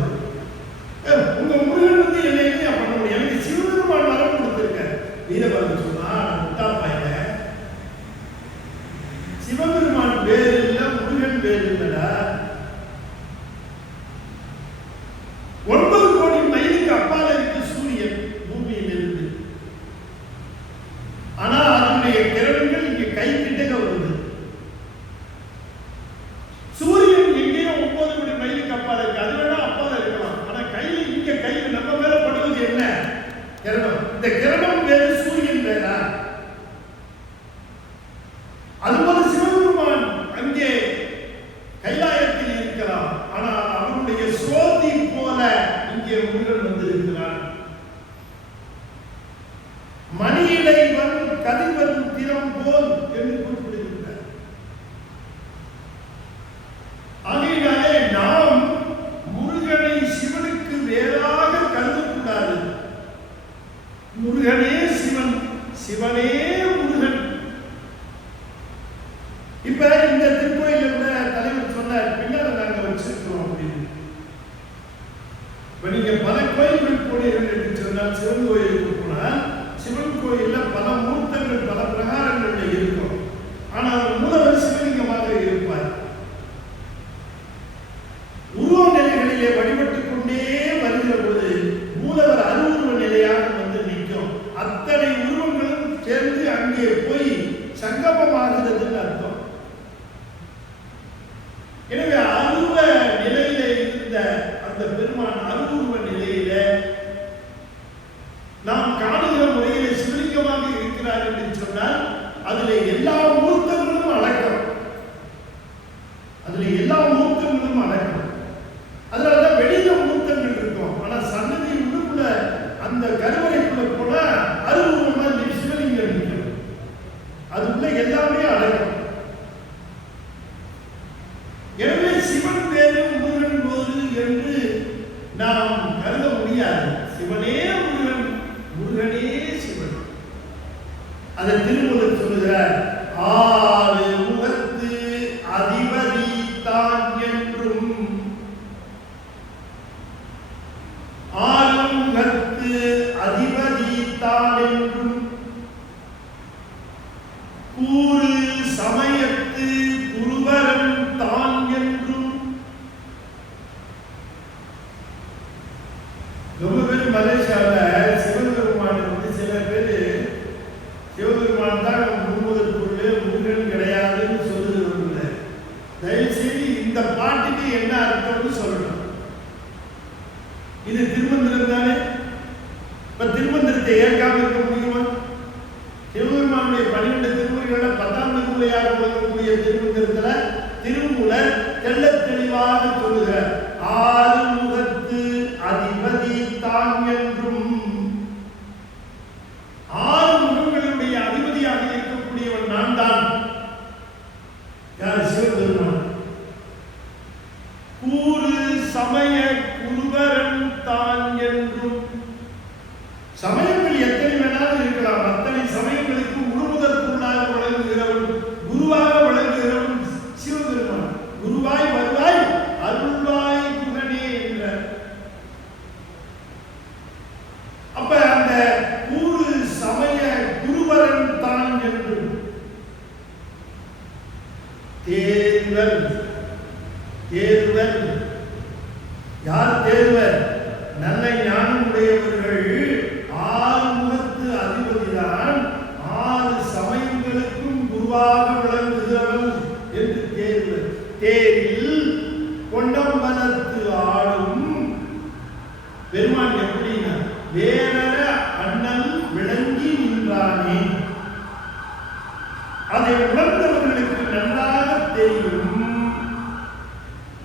உங்க முருகன் வந்து என்னை பண்ண முடியும், எனக்கு சிவபெருமான் வரம் கொடுத்திருக்க. வீரபாகு சொன்னா முட்டா பையன், சிவபெருமான் வேறு இல்ல, முருகன் வேறு இல்லடா. 9 கோடி மைலுக்கு அப்பால இருக்கு சூரியன் பூமியில் இருந்து. ஆனா அதனுடைய கிரணங்கள் இங்க கை கிட்டக வருது. சூரியன் எங்கேயோ 9 கோடி மைலுக்கு அப்பால இருக்கு, அது வேணா அப்பால இருக்கலாம். ஆனா கையில இங்க கையில நம்ம மேல படுவது என்ன? கிரணம். இந்த கிரணம் வேறு, சூரியன் வேறா? அதுபோல சிவபெருமான் அங்கே கைலாயத்தில் இருக்கலாம், ஆனால் அவருடைய சோதி போல இங்கே முருகன் வந்திருக்கிறார். மணியிடைவன் கதிவன் திறம் போல் என்று குறிப்பிடுகிறார். ஆகையினாலே நாம் முருகனை சிவனுக்கு வேறாக கருதக்கூடாது. முருகனே சிவன், சிவனே முருகன். இப்ப இந்த திருக்கோயில கூட தலைவர் சொன்னார், பின்னர் நாங்க வச்சிருக்கிறோம் அப்படின்னு. இப்ப நீங்க பல கோயில்கள் போனீர்கள் என்று சொன்னால், சிவன் கோயிலுக்கு போனால் சிவன் கோயில்ல பல மூர்த்தங்கள் பல பிரகாரங்கள்ல இருக்கும். ஆனால் மூலவர் சிவலிங்கமாக இருப்பார். உருவ நிலைகளிலே வழிபட்டுக் கொண்டே வருகிற போது மூலவர் அருவுருவ நிலையாக வந்து நிற்கும். அத்தனை உருவங்களும் சேர்ந்து அங்கே போய் சங்கமமாகிறதுன்னு அர்த்தம். எனவே அருவ நிலையில இருந்த அந்த பெருமான் அருவுருவ நிலையில நாம் காணுகிற முறையில சிவலிங்கமாக இருக்கிறார் என்று சொன்னால் அதிலே எல்லா மூர்த்தங்களும் அடக்கம். அதிலே எல்லா மூர்த்தங்களும் அடக்கம். அதனாலதான் வெளியில மூர்த்தங்கள் இருக்கும். ஆனா சன்னதி உள்ளுக்குள்ள அந்த கருவறைக்குள்ள போனா அருவுருவமா சிவலிங்கம் நிற்கும். அதுக்குள்ள எல்லாமே அடக்கம். எனவே சிவன் வேறு முருகன் வேறு என்று நாம் கருத முடியாது. சிவனே முருகன், முருகனே சிவன். அதை திருமூலர் சொல்லுகிறார், 6 முகத்து அதிபதி தான் என்றும் 6 முகத்து அதிபதி தான் என்றும் கூறு சமயத்து குருவரன் தான் என்றும். ரொம்ப பேர் மலேசியாவில் சிவபெருமான் வந்து சில பேர் சிவபெருமான் தான் முழுவதற்கு பொருள், முருகன் கிடையாதுன்னு சொல்லுறது. தயவுசெய்து இந்த பாட்டுக்கு என்ன அர்த்தம்னு சொல்லணும். இது திருமந்திரம் தானே. இப்ப திருமந்திரத்தை ஏற்காம இருக்க முடியுமா? சிவபெருமானுடைய 12 திருமுறைகளை 10ஆம் திருமுறையாக விளங்கக்கூடிய திருமந்திரத்துல திருமூலர் தெள்ள தெளிவாக சொல்லுகிறார், 6 முகத்து அதிபதி தான் என்றும். 6 முகங்களுடைய அதிபதியாக இருக்கக்கூடியவன் நான் தான். யார்? சிவபெருமான். கூறு சமய குருவரன் தான் என்றும். சமயங்கள் எத்தனை வேணாலும் இருக்கலாம். அத்தனை சமயங்களுக்கு முழுமுதற்குள்ளாக விளங்குகிறவன், குருவாக விளங்குகிறவன் சிவபெருமான். குருவாய் வருவாய் அருள்வாய் குகனே என்கிறார். அப்ப அந்த கூறு சமய குருவரன் தான் என்றும். தேர்வர், தேர்வர் யார்? தேர்வர் நல்ல ஞானம் உடையவர்கள். 6 முகத்து அதிபதிதான், 6 சமயங்களுக்கும் குருவாக விளங்குகிறவன் என்று தேர்வர். தேரில் கொண்டம்பலத்து ஆடும் பெருமான் எப்படின்னா, வேறற அண்ணல் விளங்கி நின்றானே. அதை உணர்ந்தவர்களுக்கு நன்றாக தெரியும்.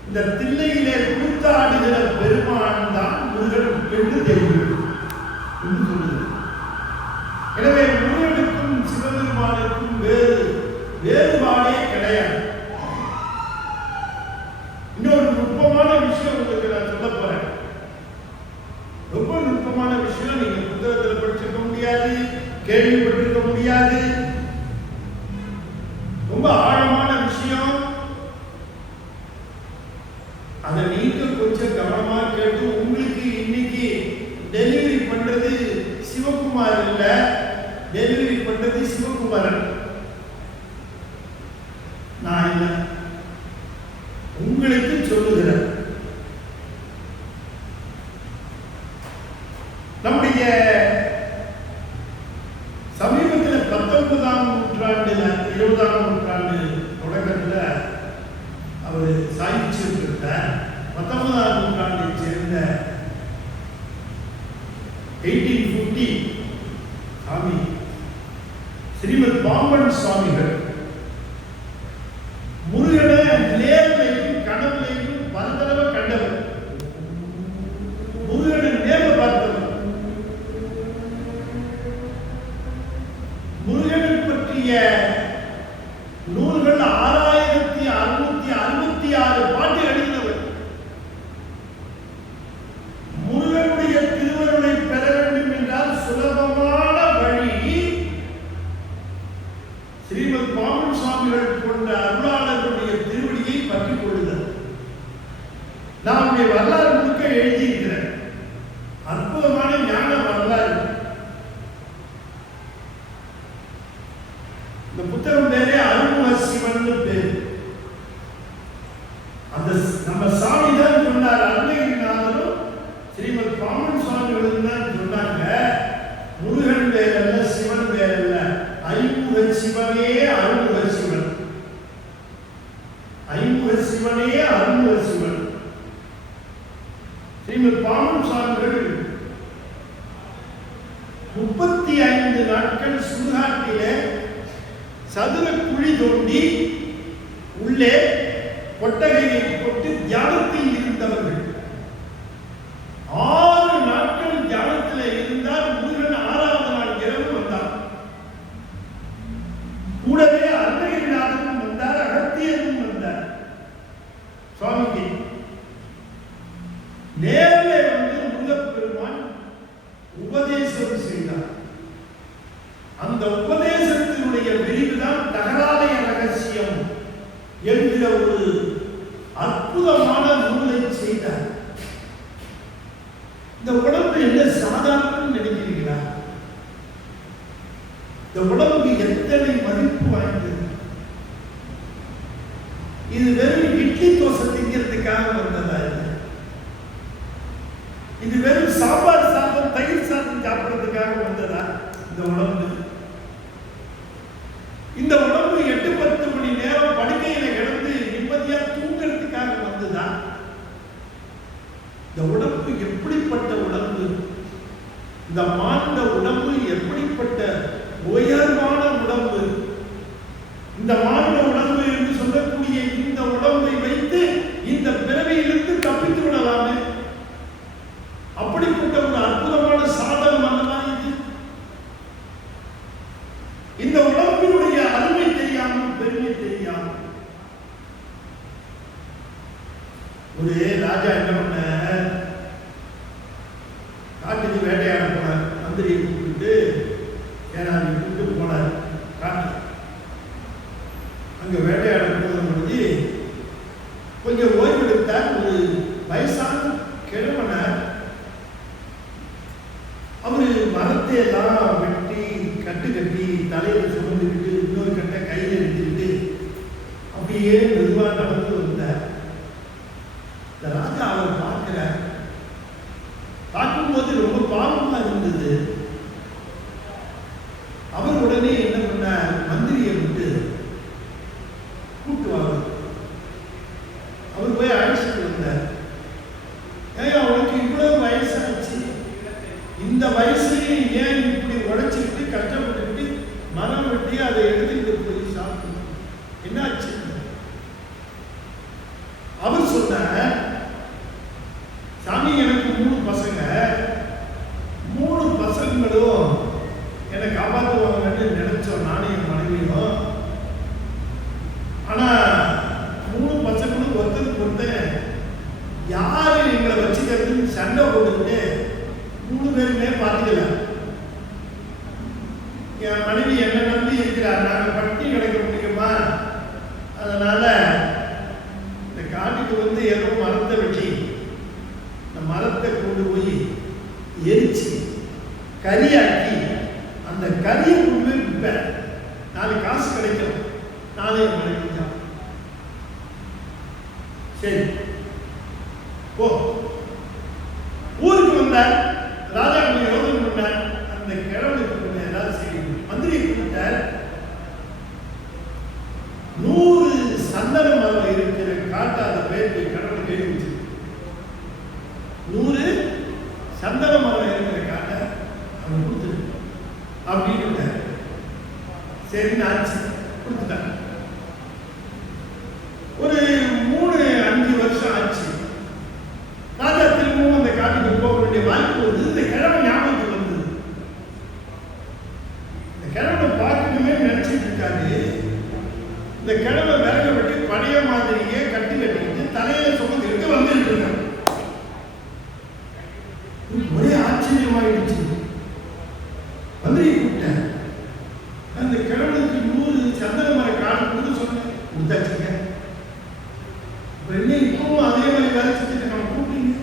இந்த தில்லையிலே கூத்தாடுகிற பெருமான் தான் முருகன் என்று தெரியும். எனவே முருகனுக்கும் சிவபெருமானுக்கும் வேறுபாடே கிடையாது. இன்னொரு நுட்பமான விஷயம் உங்களுக்கு நான் சொல்ல போறேன். ரொம்ப நுட்பமான விஷயம். கேள்விப்பட்டிருக்க முடியாது. ரொம்ப ஆழமான விஷயம். அதை நீங்க கொஞ்சம் கவனமா கேட்டு, உங்களுக்கு இன்னைக்கு டெலிவரி பண்றது சிவகுமார் இல்ல, டெலிவரி பண்றது சிவகுமாரன். நான் இல்ல, உங்களுக்கு சொல்லுகிறேன். நம்முடைய சமீபத்தில் 19ஆம் நூற்றாண்டுல 20ஆம் நூற்றாண்டு தொடக்கத்தில் அவர் சாதிச்சிருக்கிற 19ஆம் நூற்றாண்டை சேர்ந்த 1850 சாமி ஸ்ரீமத் பாம்பன் சுவாமிகள் முருகனை நேர்லையும் கனவுலையும் பல தடவை கண்டவர். முருகனை நேர்ல பார்த்தவர். முருகனை பற்றிய நூல்கள் 6666 பாட்டு எழுதினவர். முருகனுடைய திருவருளை பெற வேண்டும் என்றால் சுலபமான வழி ஸ்ரீமத் பாம்பன் சுவாமிகள் போன்ற அருளாளர்களுடைய திருவடியை பற்றிக் கொள்ளுதல். நான் வரலாறு முழுக்க எழுதியிருக்கிறேன். அற்புதமான ஞான வரலாறு. இந்த புத்தகம் பேரே அருள்முக சிவன் பேர். அந்த நம்ம சாமி தான் சொன்னார். அருணகிரிநாதரும் ஸ்ரீமத் பாம்பன் சுவாமிகளும் தான் சொன்னாங்க, முருகன் பேர் அல்ல, சிவன் பேர் அல்ல, ஐமுக சிவனே அருள்முக சிவன். ஐமுக சிவனே அருள்முக சிவன். ஸ்ரீமத் பாம்பன் சுவாமிகள் 35 நாட்கள் சுடுகாட்டிலே சதுர குழி தோண்டி உள்ளே கொட்டகையை போட்டு தியானத்தில் இருந்தவர்கள். 6 நாட்கள் தியானத்தில் இருந்தால் முருகன் 6ஆவது நாள் இரவு வந்தார். கூடவே அருணகிரிநாதனும் வந்தார், அகத்தியரும் வந்தார். சுவாமிக்கு நேரிலே வந்து முருகப்பெருமான் உபதேசம் செய்தார். அந்த உபதேசத்தினுடைய விரிவுதான் தகராலய ரகசியம் என்கிற ஒரு அற்புதமான நூலை செய்தார். இந்த உடம்பு என்ன சாதாரண நினைக்கிறீங்களா? இந்த உடம்பு எத்தனை மதிப்பு வாய்ந்தது. இது வெறும் இட்லி தோசை திங்கிறதுக்காக வந்ததா? இது வெறும் சாம்பார் சாதம் தயிர் சாதம் சாப்பிடுறதுக்காக வந்ததா? இந்த உடம்பு இந்த உடம்பு 8-10 மணி நேரம் படுக்கையில கிடந்து நிம்மதியா தூங்குறதுக்காக வந்ததா? இந்த உடம்பு எப்படிப்பட்ட உடம்பு? இந்த மாண்ட உடம்பு எப்படிப்பட்ட உயர்வான உடம்பு? இந்த மாண்ட உடம்பு என்று சொல்லக்கூடிய இந்த உடம்பை வைத்து இந்த பிறவியிலிருந்து தப்பித்து விடலாமே. அப்படிப்பட்ட ஒரு அற்புதமான சாதனம் அல்லவா இது? இந்த உடம்பினுடைய அருமை தெரியாமல், பெருமை தெரியாமல் ஒரு ராஜா என்ன பண்ண, காட்டுக்கு வேட்டையாட போனார். மந்திரியை கூப்பிட்டு ஏனாதி கூப்பிட்டு போனார் காட்டு. அங்க வேட்டையாட போது கொஞ்சம் ஓய்வெடுத்தார். ஒரு வயசான கிழவனார். அவரு மரத்தை எல்லாம் வெட்டி கட்டு கட்டி தலையில சுமந்துக்கிட்டு இன்னொரு கட்டை கையில் எடுத்துக்கிட்டு அப்படியே மெதுவா நடந்து வந்தார். இந்த ராஜா அவர் பார்க்கிறார். பார்க்கும்போது ரொம்ப பாவமா இருந்தது. அவர் உடனே என்ன பண்ணார், மந்திரியை விட்டு கூட்டுவாங்க. அவர் போய் அழைச்சிட்டு வந்தார். ஏன் அவனுக்கு இவ்வளவு வயசாச்சு, இந்த வயசுலயும் ஏன் இப்படி உழைச்சிக்கிட்டு கஷ்டப்பட்டுக்கிட்டு மரம் வெட்டி அதை எடுத்துக்கிட்டு போய் சாப்பிட்டு என்னாச்சு? அவர் சொன்னார், சாமி எனக்கு 3 பசங்க, 3 பசங்களும் என்னை காப்பாற்றுவாங்கன்னு நினைச்சோம் நானும் என் மனைவியும். ஆனா 3 பசங்களும் ஒருத்தருக்கு ஒருத்தன் யாரு எங்களை வச்சுக்கிறதுன்னு சண்டை போட்டுக்கிட்டு 3 பேருமே பார்த்துக்கல. என் மனைவி என்ன நம்பி இருக்கிறார், நாங்கள் பட்டி கிடைக்க முடியுமா? அதனால இந்த காட்டுக்கு ஏதோ மரத்தை வெட்டி இந்த மரத்தை கொண்டு போய் எரிச்சு கரியாக்கி அந்த கரியை கொண்டு போய் விற்பேன், 4 காசு கிடைக்கும். நானே மனைவிதான் சரி ஓ ஊருக்கு வந்தார். ராஜா கொஞ்சம் யோசனை பண்ணார், அந்த கிழவனுக்கு கொஞ்சம் ஏதாவது செய்யணும். மந்திரியை கூப்பிட்டார். 100 சந்தன மரம் இருக்கிற காட்டாத பேர் கிழவனுக்கு எழுதி வச்சு 100 சந்தன மரம் இருக்கிற காட்டை அவன் கொடுத்துரு அப்படின்னு சரின்னு ஆச்சு, கொடுத்துட்டாங்க. ஒரு 3-5 வருஷம் ஆச்சு. ராஜா திரும்பவும் அந்த காட்டுக்கு போக வேண்டிய வாய்ப்பு வந்து இந்த கிழமை ஞாபகத்துக்கு வந்தது. இந்த கிழமை பார்க்கணுமே நினைச்சிட்டு இருக்காரு. இந்த கிழமை விறக வெட்டி பழைய மாதிரியே கட்டி கட்டிக்கிட்டு தலையில சுமந்துக்கிட்டு வந்துட்டு இருக்காங்க. ஒரே ஆச்சரியமாயிடுச்சு. மந்திரியை கூப்பிட்டேன். அந்த கிழவனுக்கு 100 சந்தன மர காடு கொடுத்து சொன்னேன், கொடுத்தாச்சுங்க. என்ன இப்பவும் அதே மாதிரி வேலை செஞ்சுட்டு நம்ம கூப்பிட்டீங்க,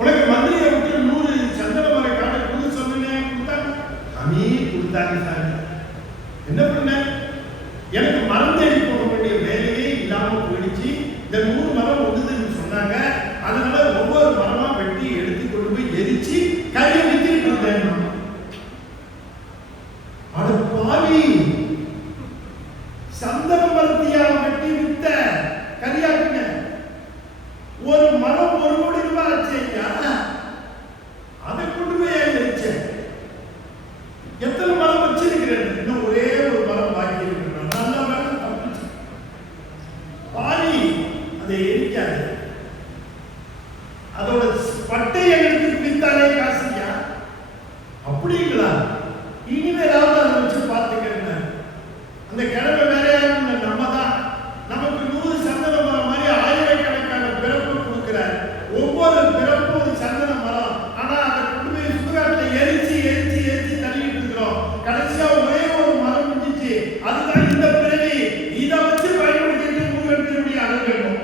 உனக்கு மந்திரியை விட்டு 100 சந்தன மர காடை கொடுத்து சொன்னேன், கொடுத்தாங்க. அமே கொடுத்தாங்க சார். என்ன பண்ண, எனக்கு மரம் தேடி போக வேண்டிய வேலையே இல்லாம போயிடுச்சு. இந்த 100 மரம் ஒன்றுதுன்னு சொன்னாங்க. அதனால ஒவ்வொரு மரமா வெட்டி எடுத்து கொண்டு போய் எரிச்சு கரியை வித்துக்கிட்டு இருந்தேன். அட பாவி, சந்தன மரத்தையா வெட்டி வித்த கரியாக்குங்க? ஒரு மரம் 1 கோடி ரூபாய் ஆச்சேயா, அதை கொண்டு போய் எரிச்சேன். எத்தனை மரம் வச்சிருக்கிறேன்? இன்னும் ஒரே ஒரு மரம் பாக்கி இருக்கிறேன். நல்ல வேலை தப்பிச்சு. பாவி, அதை எரிக்காது. அதோட பட்டையை எடுத்து வித்தாலே காசுயா. அப்படிங்களா? இனிமேலாவது அதை வச்சு பார்த்துக்கிறேன். அந்த கிழமை வேற யாரும் இல்லை, நம்ம தான். நமக்கு 100 சந்தன மரம் மாதிரி ஆயிரக்கணக்கான பிறப்பு கொடுக்கிறார். ஒவ்வொரு பிறப்பும் ஒரு சந்தன மரம். ஆனா அதை கொண்டு போய் சுடுகாட்டில் எரிச்சு எரிச்சு எரிச்சு தள்ளிட்டு இருக்கிறோம். கடைசியா ஒரே ஒரு மரம் இருந்துச்சு, அதுதான் இந்த பிறவி. இதை வச்சு பயன்படுத்திட்டு முருகனுடைய அழகணும்.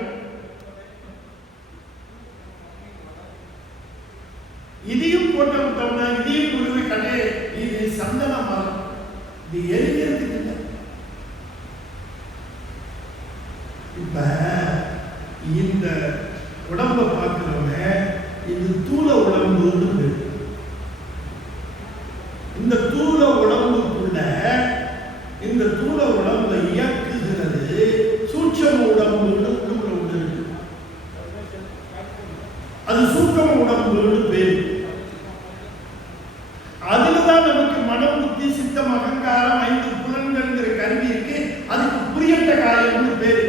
இதையும் போட்டு விட்டோம்னா இதையும் கொண்டு கடை. இது சந்தன மரம், இது எரிக்கிறதுக்கு இல்லை. இப்ப இந்த உடம்பை பார்க்கிறவங்க இது தூள உடம்புன்னு. இந்த தூள உடம்புக்குள்ள இந்த தூள உடம்பை இயக்குகிறது சூட்சம உடம்புன்னு ஒன்று இருக்கு. அது சூட்சம உடம்புன்னு பேரு. அதுலதான் நமக்கு மனம், புத்தி, சித்தம், அகங்காரம், 5 புலன்கள்ங்கிற கருவி இருக்கு. அதுக்கு புரியட்ட காரியம்னு பேரு,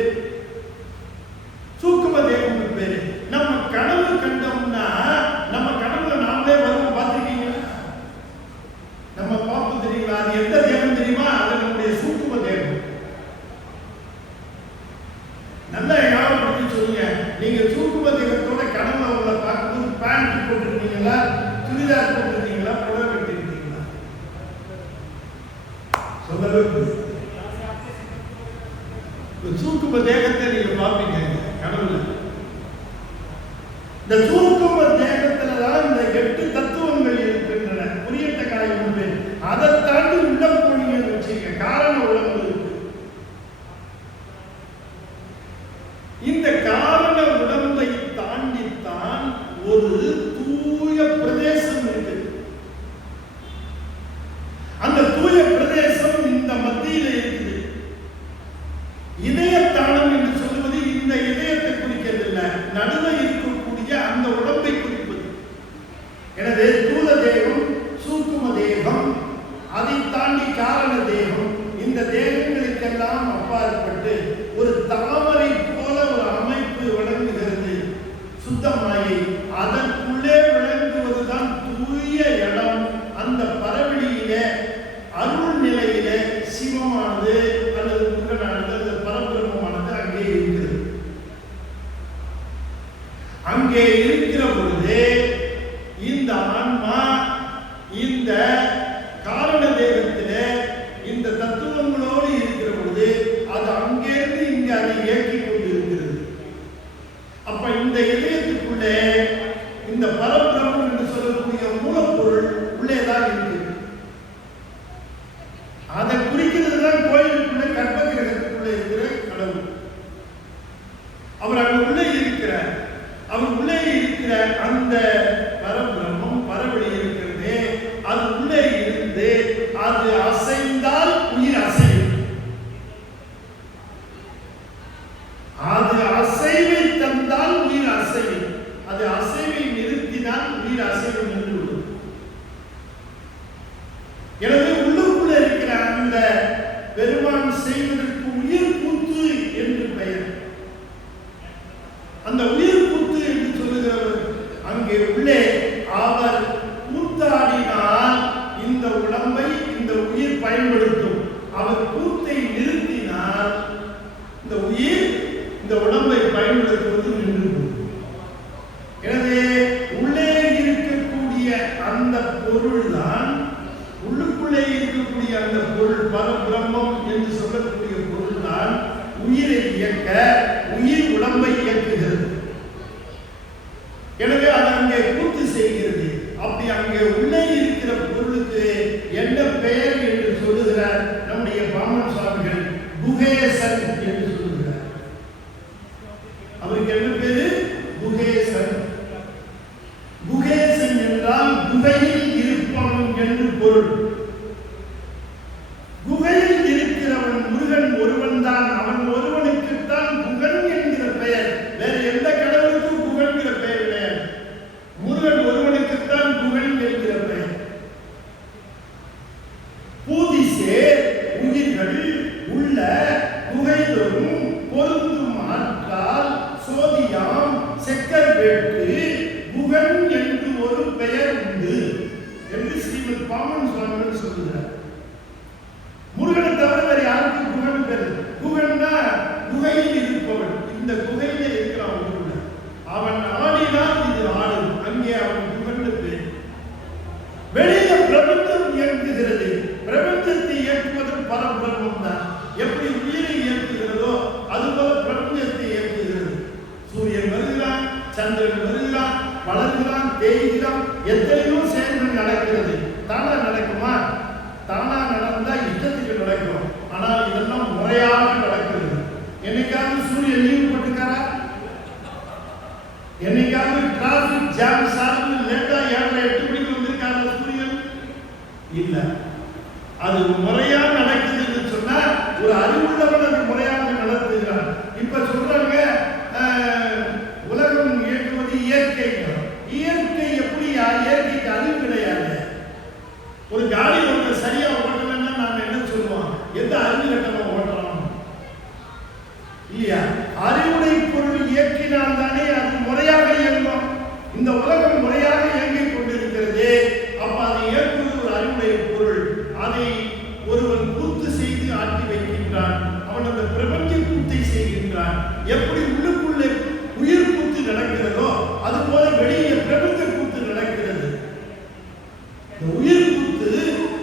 சூக்கும தேவம்னு பேரு. நம்ம கனவு கண்டோம்னா நம்ம கனவுல நாமளே வருவோம். பார்த்துருக்கீங்களா? நம்ம பார்ப்போம் தெரியுங்களா? அது எந்த தேவம் தெரியுமா? அது நம்முடைய சூக்கும தேவம். நல்லா ஞாபகப்படுத்தி சொல்லுங்க. நீங்க சூக்கும தேவத்தோட கனவுல உங்களை பார்க்கும்போது பேண்ட் போட்டுருக்கீங்களா, சுடிதார் போட்டுருக்கீங்களா, புடவை கட்டிருக்கீங்களா? சொல்லவே சூக்கும தேகத்தை நீங்க பார்ப்பீங்க கனவுல. இந்த சூக்கும தேகத்துலதான் இந்த 8 தத்துவங்கள் இருக்கின்றன. புரியட்ட காயம் பேர். அதை தாண்டி உள்ள போனீங்கன்னு வச்சுக்க, காரண உடம்பு இருக்கு. இந்த காரண உடம்பை தாண்டித்தான் ஒரு தூய பிரதேசம் இருக்கு. அந்த தூய பிரதேசம் இந்த மத்தியில இருக்குது. இதயத்தானம் என்று சொல்லுவது இந்த இதயத்தை குறிக்கிறதில்லை, நடுவே இருக்கக்கூடிய அந்த உடம்பை குறிப்பது. எனவே தூல தேகம், சூக்கும தேகம், அதை தாண்டி காரண தேகம். இந்த தேகங்களுக்கெல்லாம் அப்பாற்பட்டு ஒரு தாமரை போல ஒரு அமைப்பு விளங்குகிறது சுத்தமாயை. அதற்குள்ளே விளங்குவதுதான் தூய இடம். அந்த பரவெளியிலே அருள் நிலையிலே சிவமானது அல்லது முருகனானது அந்த பரபிரமமானது அங்கே இருக்கிறது. அங்கே இருக்கிற பொழுது இந்த ஆன்மா இந்த காரண தேகத்திலே இந்த தத்துவங்களோடு இருக்கிற பொழுது அது அங்கேருந்து இங்க அதை இயக்கி கொண்டு இருக்கிறது. அப்ப இந்த இதயத்துக்குள்ளே இந்த பரபிரம்மம் என்று சொல்லக்கூடிய மூலப்பொருள் உள்ளேதான் இருக்கு. அதை குறிக்கிறது தான் கோயிலுக்குள்ளே கர்ப்ப கிரகத்துக்குள்ளே இருக்கிற கடவுள். அவர் அங்க உள்ளே இருக்கிறார். அவர் உள்ளே இருக்கிற அந்த பரபிரம்மம் பரவெளி இருக்கிறது. அது உள்ளே இருந்து அது அசைந்தால் உயிர் அசையும். அது அசைவை தந்தால் உயிர் அசையும். அது அசைவை நிறுத்தினால் உயிர் அசைவும் என்று உள்ளது. எனவே உள்ளுக்குள்ள இருக்கிற அந்த பெருமான் செய்வதற்கு உயிர் கூத்து என்று பெயர். அந்த உயிர் கூத்து என்று சொல்லுகிறவர் அங்கே உள்ளே அவர் கூத்தாடினால் இந்த உடம்பை இந்த உயிர் பயன்படுத்தும். அவர் கூத்தை நிறுத்தினால் இந்த உயிர் இந்த உடம்பை பயன்படுத்துவது நின்று. எனவே உள்ளே இருக்கக்கூடிய அந்த பொருள் தான், உள்ளுக்குள்ளே இருக்கக்கூடிய அந்த பொருள் பரபிரம்மம் என்று சொல்லக்கூடிய பொருள் தான் உயிரை இயக்க, உயிர் உடம்பை இயக்குகிறது. எனவே அது அங்கே கூத்து செய்கிறது. அப்படி அங்கே உள்ளே இருக்கிற பொருளுக்கு என்ன பெயர் என்று சொல்லுகிறார் நம்முடைய பாமன் சுவாமிகள்? குகேசன் என்று சொல்லுகிறார். அவருக்கு என்ன பேரு? குகேசன். குகேசன் என்றால் குகையில் இருப்பவன் என்று பொருள். குகையில் இருக்கிறவன் முருகன் ஒருவன் தான். அவன் ஒருவனுக்குத்தான் குகன் என்கிற பெயர். வேற எந்த கடவுளுக்கும் குகன்கிற பெயர் கிடையாது. முருகன் ஒருவனுக்குத்தான் குகன் என்கிற பெயர். பூதிசேர் உயிர்கள் உள்ள குகைதொரும் பொருந்தும் ஆற்றால் சோதியாம் செக்கர் வேட்டு குகன் என்று ஒரு பெயர் உண்டு என்று ஸ்ரீமத் பாமன் சுவாமிகள் சொல்லுகிறார். முருகனை தவிர வேறு யாருக்கும் குகன் பேரு? குகன்னா குகையில் இருப்பவன். இந்த குகையில இருக்கிறான். அவன் ஆடினால் இது ஆடும். அங்கே அவன் குகன் பேர். வெளியில பிரபஞ்சம் இயக்குகிறது. பிரபஞ்சத்தை இயக்குவது பரபிரம்மம் தான். எப்படி உயிரை இயக்குகிறதோ அதுபோல பிரபஞ்சத்தை இயக்குகிறது. சூரியன் வருகிறான், சந்திரன் வருகிறான், வளர்கிறான், தேய்கிறான். எத்தனையோ செயல்கள் நடக்கிறது. தானா நடக்குமா? தானா நடந்தா இஷ்டத்துக்கு நடக்கும். ஆனால் இதெல்லாம் முறையாக நடக்கிறது. என்னைக்காவது சூரியன் லீவு போட்டுக்காரா? என்னைக்காவது டிராபிக் ஜாம் சார்ந்து லேட்டா 7:30 மணிக்கு வந்திருக்காரு சூரியன்? இல்ல. அது முறையா நடக்குதுன்னு சொன்னா ஒரு அறிவுள்ளவன் அது முறையாக நடத்துகிறான். இப்ப சொல்றாங்க உலகம் இயக்குவது இயற்கை. இயற்கை எப்படி? இயற்கைக்கு அறிவு கிடையாது. ஒரு காடி ஒன்று சரியா ஓட்டலன்னா நாம என்ன சொல்லுவோம்? எந்த அறிவு கட்டமா ஓட்டுறோம் இல்லையா? அறிவுடை பொருள் இயக்கினால் தானே அது முறையாக இயங்கும். இந்த உலகம் முறையாக இயங்கிக் கொண்டிருக்கிறது. அப்ப அதை இயக்குவது ஒரு அறிவுடைய பொருள். அதை ஒருவன் கூத்து செய்து ஆட்டி வைக்கின்றான். அவன் அந்த பிரபஞ்ச கூத்தை செய்கின்றான். எப்படி உள்ளுக்குள்ளே உயிர் கூத்து நடக்கிறதோ அதுபோல வெளியே பிரபஞ்ச கூத்து நடக்கிறது. உயிர் கூத்து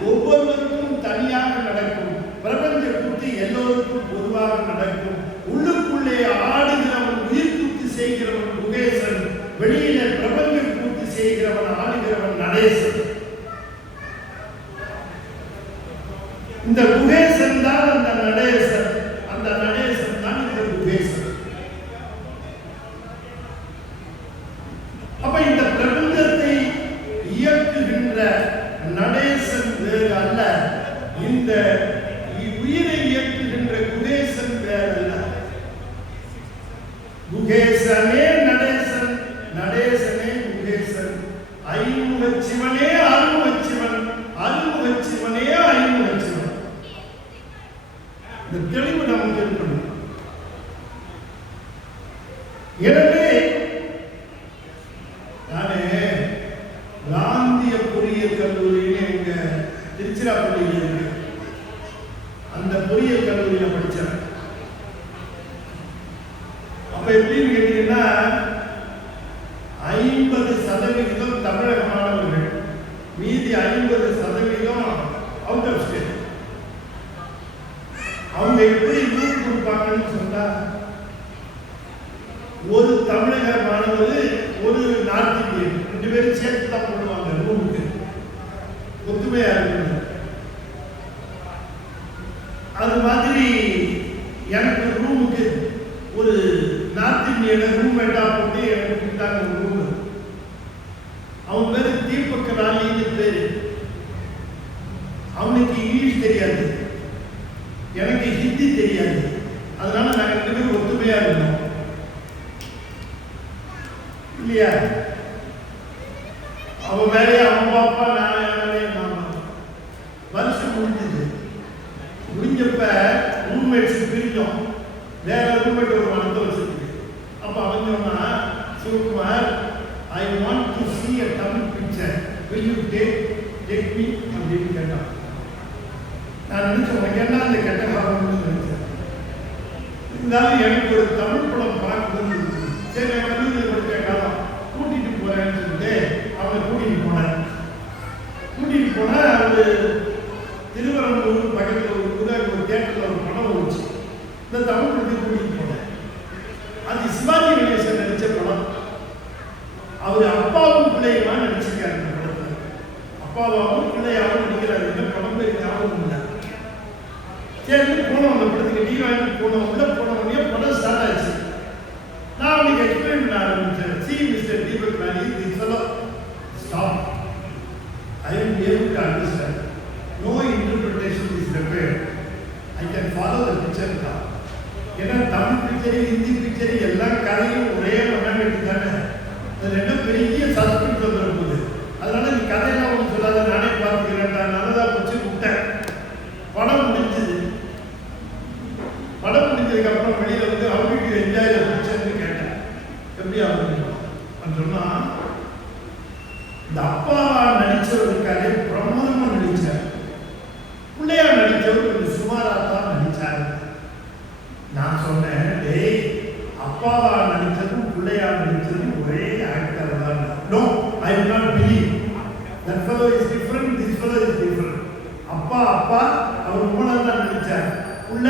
ஒவ்வொருவருக்கும் தனியாக நடக்கும். பிரபஞ்ச கூத்து எல்லோருக்கும் பொதுவாக நடக்கும். உள்ளுக்குள்ளே ஆடுகிறவன் உயிர் கூத்து செய்கிறவன் குகேசன். வெளியில பிரபஞ்ச கூத்து செய்கிறவன் ஆடுகிறவன் நடேசன். இந்த குகேசன் தான் அந்த நடேசன். அந்த நடேசன் தான் இந்த குகேசன். அப்ப இந்த பிரபஞ்சத்தை இயக்குகின்ற நடேசன் வேறு அல்ல. இந்த உயிரை இயக்குகின்ற குகேசன் வேறு அல்ல. குகேசனே நடேசன், நடேசனே குகேசன். ஐமுக சிவனே அருமுக சிவன், அருமுக சிவனே ஐமுக சிவன். இந்த தெளிவு நமக்கு இருக்கணும். எனவே நானே காந்திய பொறியியல் கல்லூரியில எங்க திருச்சிராப்பள்ளியில் இருக்கு. அந்த பொறியியல் கல்லூரியில படிச்சேன். அப்ப எப்படின்னு கேட்டீங்கன்னா 50 50% தமிழக மாணவர்கள், மீதி 50% அவுட் ஆஃப் ஸ்டேட். அவங்க எப்படி ரூம் கொடுப்பாங்கன்னு சொன்னா, ஒரு தமிழக மாணவர் ஒரு நார்த் இந்தியன் 2 பேரும் சேர்த்து தான் போடுவாங்க ரூமுக்கு, ஒத்துமையா இருக்கு. அது மாதிரி எனக்கு ரூமுக்கு ஒரு நார்த் இந்தியனை ரூம்மேட்டா போட்டு எனக்கு கொடுத்தாங்க ஒரு ரூம். அவன் பேரு தீபக் ராலின்னு பேரு. அவனுக்கு இங்கிலீஷ் தெரியாது, எனக்கு ஹிந்தி தெரியாது. அதனால நாங்க 2 பேரும் ஒத்துமையா இருந்தோம் இல்லையா? அவன் வேலையை அவன் பாப்பா, நான் வேலையை நான். வருஷம் முடிஞ்சது. முடிஞ்சப்ப ரூம்மேட்ஸ் பிரிஞ்சோம். வேற ரூம்மேட் ஒரு வளர்த்து வச்சிருக்கு. அப்ப அவன் சொன்னா, Sivakumar, I want to see a Tamil picture, will you take me அப்படின்னு கேட்டான். நான் நினைச்சேன், உனக்கு என்ன அந்த கெட்ட காரணம்னு நினைச்சேன். இருந்தாலும் எனக்கு ஒரு தமிழ் படம் பார்க்கணும்னு சரி, நான் கல்லூரியில் படிக்க காலம் கூட்டிட்டு போறேன்னு சொல்லிட்டு அவனை கூட்டிட்டு போனேன். அவரு திருவரம்பூர் பக்கத்தில் ஒரு தேட்டரில் ஒரு படம் ஓடிச்சு. இந்த தமிழ் படத்தை கூட்டிட்டு போனேன். அது சிவாஜி கணேசன் நடிச்ச படம். அவரு அப்பாவும் பிள்ளையுமா நடிச்சிருக்காரு இந்த படத்துல. அப்பாவாவும் பிள்ளையாவும் நடிக்கிறாரு. படம் பேர் ஞாபகம் இல்லை. சரி போனோம், அந்த படத்துக்கு டீ வாங்கி போனோம். உள்ள போனோடனே படம் ஸ்டார்ட் ஆச்சு. நான் அவனுக்கு எக்ஸ்பிளைன் பண்ண ஆரம்பிச்சேன். C mister Deepak Rani, this fellow stop. I will be able to understand. No interpretation is required. I can follow the picture now. ஏன்னா தமிழ் பிக்சரு, ஹிந்தி பிக்சரு எல்லா கதையும் ஒரே மனநெட்டு தானே. அது 2 பெரிய சஸ்பென்ஸ் வந்துருக்குது. அதனால நீ கதையெல்லாம் ஒன்று சொல்லாத, நானே பார்த்துக்கிறேன்டா. நல்லதாக போச்சு, விட்டேன். படம் முடிஞ்சது. படம் முடிஞ்சதுக்கு அப்புறம் வெளியில வந்து how did you enjoy the picture கேட்டேன். எப்படி அப்படின்னு சொன்னா, இந்த அப்பாவா நடிச்சவருக்காலே பிரமாதமா நடிச்சார். பிள்ளையா நடிச்சவர் கொஞ்சம் சுமாரா தான் நடிச்சாரு. நான் சொன்னேன், டேய், அப்பாவா நடிச்சதும் பிள்ளையா நடிச்சதும் ஒரே ஆக்டர் தான். No, I will not believe. That fellow is different, this fellow is different. அப்பா அவர் உண்மையா தான் நடிச்சார். புள்ள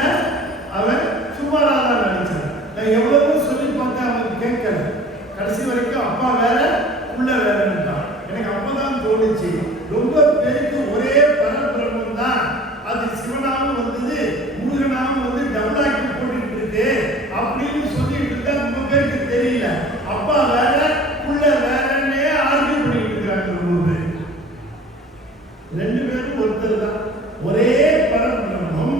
அவன் சுமாரா தான் நடிச்சார். நான் எவ்வளவோ சொல்லி பார்த்தேன், அவன் கேட்கல. கடைசி வரைக்கும் அப்பா வேற புள்ள வேறன்னுட்டான். எனக்கு அப்பதான் தோணுச்சு, ரொம்ப பேருக்கு ஒரே பரபிரம்மம் தான். அது சிவனாவும் வந்தது, முருகனாவும் வந்து டபுளாக்கி போட்டுட்டு இருக்கு அப்படின்னு சொல்லிட்டு இருந்தா ரொம்ப பேருக்கு தெரியல. அப்பா வேற புள்ள வேறன்னே ஆர்கியூ பண்ணிட்டு இருக்காங்க. 2 பேரும் ஒருத்தர் தான். ஒரே பரபிரம்மம்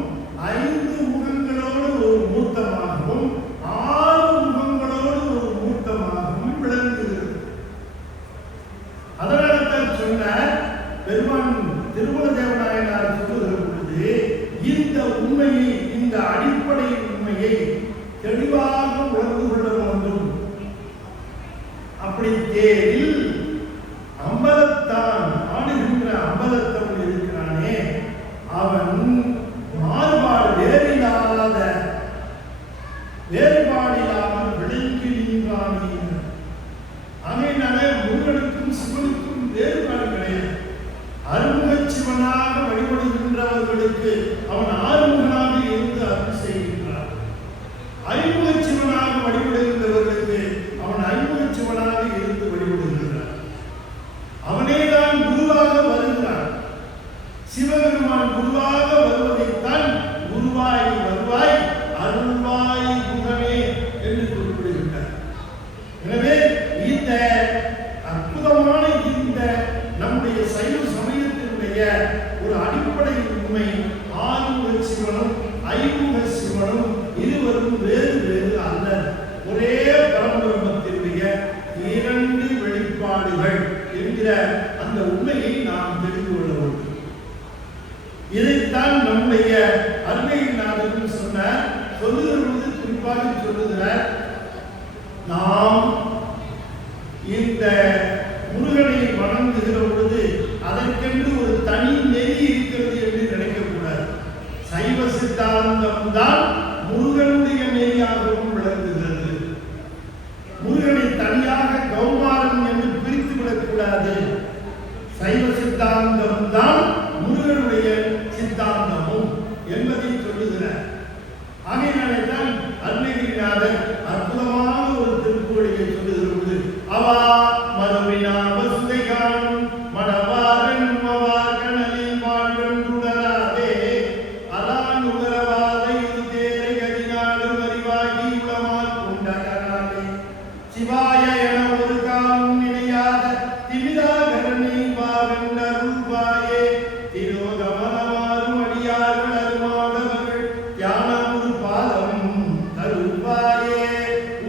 5 முகங்களோடு ஒரு மூர்த்தமாகவும் 6 முகங்களோடு ஒரு மூர்த்தமாகவும் விளங்குகிறது. அதனால தான் சொன்னார் பெருமான் திருமல தேவநாயனார் சொல்லுகிற பொழுது, இந்த உண்மையை, இந்த அடிப்படை உண்மையை தெளிவாக உணர்ந்து கொள்ள வேண்டும். அப்படி தேரில் அம்பலத்தான் ஆடுகின்ற அம்பலத்தவன் இருக்கிறானே, அவன் வேறுபாடில்லாமல் விளங்கி நின்றானே. அதனால முருகனுக்கும் சிவனுக்கும் வேறுபாடு கிடையாது. அருமுக சிவனாக வழிபடுகின்றவர்களுக்கு அவன் ஆறுமுகனாக இருந்து அருள் செய்கின்றான். ஐமுக சிவனாக வழிபடுகின்றவர்களுக்கு அவன் ஐமுக சிவனாக இருந்து வழிபடுகின்றான். அவனேதான் குருவாக வருகிறான். சிவபெருமான் குருவாக வருவதைத்தான் குருவாய் வருவாய் அருள்வாய் குகமே என்று குறிப்பிடுகின்றார். எனவே இந்த அற்புதமான இந்த நம்முடைய சைவ சமயத்தினுடைய ஒரு அடிப்படை உண்மை, ஆறுமுக சிவனும் ஐமுக சிவனும் இருவரும் வேறு வேறு அல்ல. ஒரே பரபிரம்மத்தினுடைய 2 வெளிப்பாடுகள் என்கிற அந்த உண்மையை நாம் தெரிந்து கொள்ள வேண்டும். இதைத்தான் நம்முடைய அருமைநாதன் சொன்னார். சொல்லுகிறது குறிப்பாக சொல்லுகிறார், நாம் இந்த முருகனை வணங்குகிற பொழுது அதற்கென்று ஒரு தனி நெறி இருக்கிறது என்று நினைக்கக்கூடாது. சைவ சித்தாந்தம் தான் முருகனுடைய நெறியாகவும் விளங்குகிறது. முருகனை தனியாக கௌமாரன் என்று மறுவினா வசுதை காணும் மணவாரன் கணலில் வாழ்வன் துடராதே அலா நுகரவாத இது தேரை கதினாடு அறிவாகி உளமால் கொண்டகனாலே சிவாய என ஒரு காலம் நினையாத திமிராகரணி பாவென்றருள்வாயே திரோகமனமாறும் அடியார்கள் அருமாடவர்கள் தியானமுறு பாதம் தருள்வாயே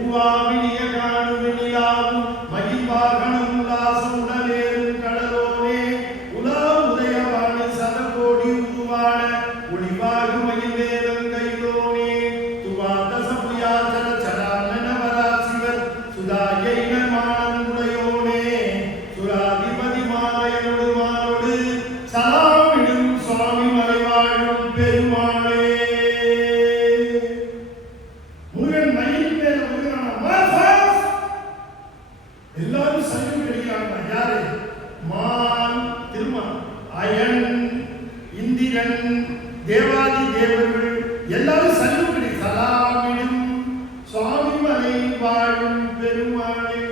உவாவினிய காணுவினியாவும் மகிழ்வாகணம் உல்லாசம் உடலேறும் கடலோனே உலா உதயவாணி சதகோடி உருவான ஒளிவாகு மகிழ்வேதம் கைலோனே துவாத சபுயாச்சர சடானன வராசிவர் சுதாயைன மானங்குடையோனே சுராதிபதி மாலையனோடு மானோடு சலாமிடும் சுவாமி மலைவாழும் பெருமாளே. முருகன் மயில் மேல எல்லாரும் சைவம் கிடைக்கிறாங்க. யாரு? மான் திருமான், அயன், இந்திரன், தேவாதி தேவர்கள் எல்லாரும் சைவம் கிடை சலாமிடும் சுவாமி மலை வாழும் பெருமாளே.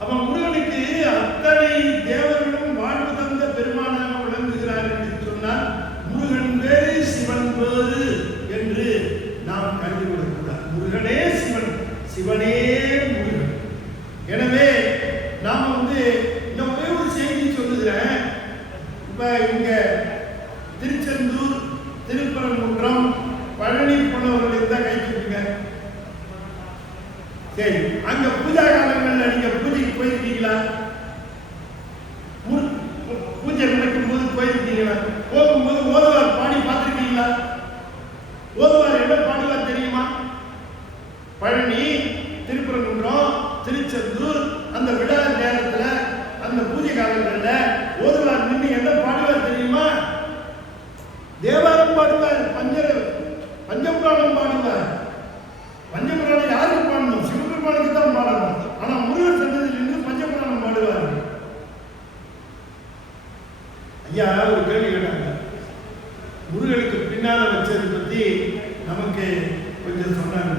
அப்ப முருகனுக்கு அத்தனை தேவர்களும் வாழ்வு தந்த பெருமானாக விளங்குகிறார் என்று சொன்னால் முருகன் வேறு சிவன் வேறு என்று நாம் கருதிவிடக்கூடாது. முருகனே சிவன், சிவனே முருகன். எனவே நாம இன்னும் ஒரே ஒரு செய்தி சொல்லுகிறேன். இப்ப இங்க திருச்செந்தூர், திருப்பரங்குன்றம், பழனி போனவர்கள் இருந்தா கை தூக்குங்க. சரி, அங்க பூஜா காலங்கள்ல நீங்க பூஜைக்கு போயிருக்கீங்களா? பூஜை நடக்கும் போது போயிருக்கீங்களா? போகும்போது ஓதுவார் பாடி பார்த்திருக்கீங்களா? ஓதுவார் என்ன பாடுவார் தெரியுமா? பழனி, திருப்பரங்குன்றம், திருச்செந்தூர் அந்த விழா நேரத்துல அந்த பூஜை காலங்கள்ல ஓதுவார் நின்று என்ன பாடுவார் தெரியுமா? தேவாரம் பாடுவார், பஞ்சபுராணம் பாடுவார். பஞ்சபுராணம் யாருக்கு பாடணும்? சிவபெருமானுக்கு தான் பாடணும். ஆனா முருகன் சன்னதியில் இருந்து பஞ்சபுராணம் பாடுவார். ஐயா ஒரு கேள்வி கேட்டாங்க, முருகனுக்கு பின்னால வச்சதை பத்தி நமக்கு கொஞ்சம் சொன்னாங்க.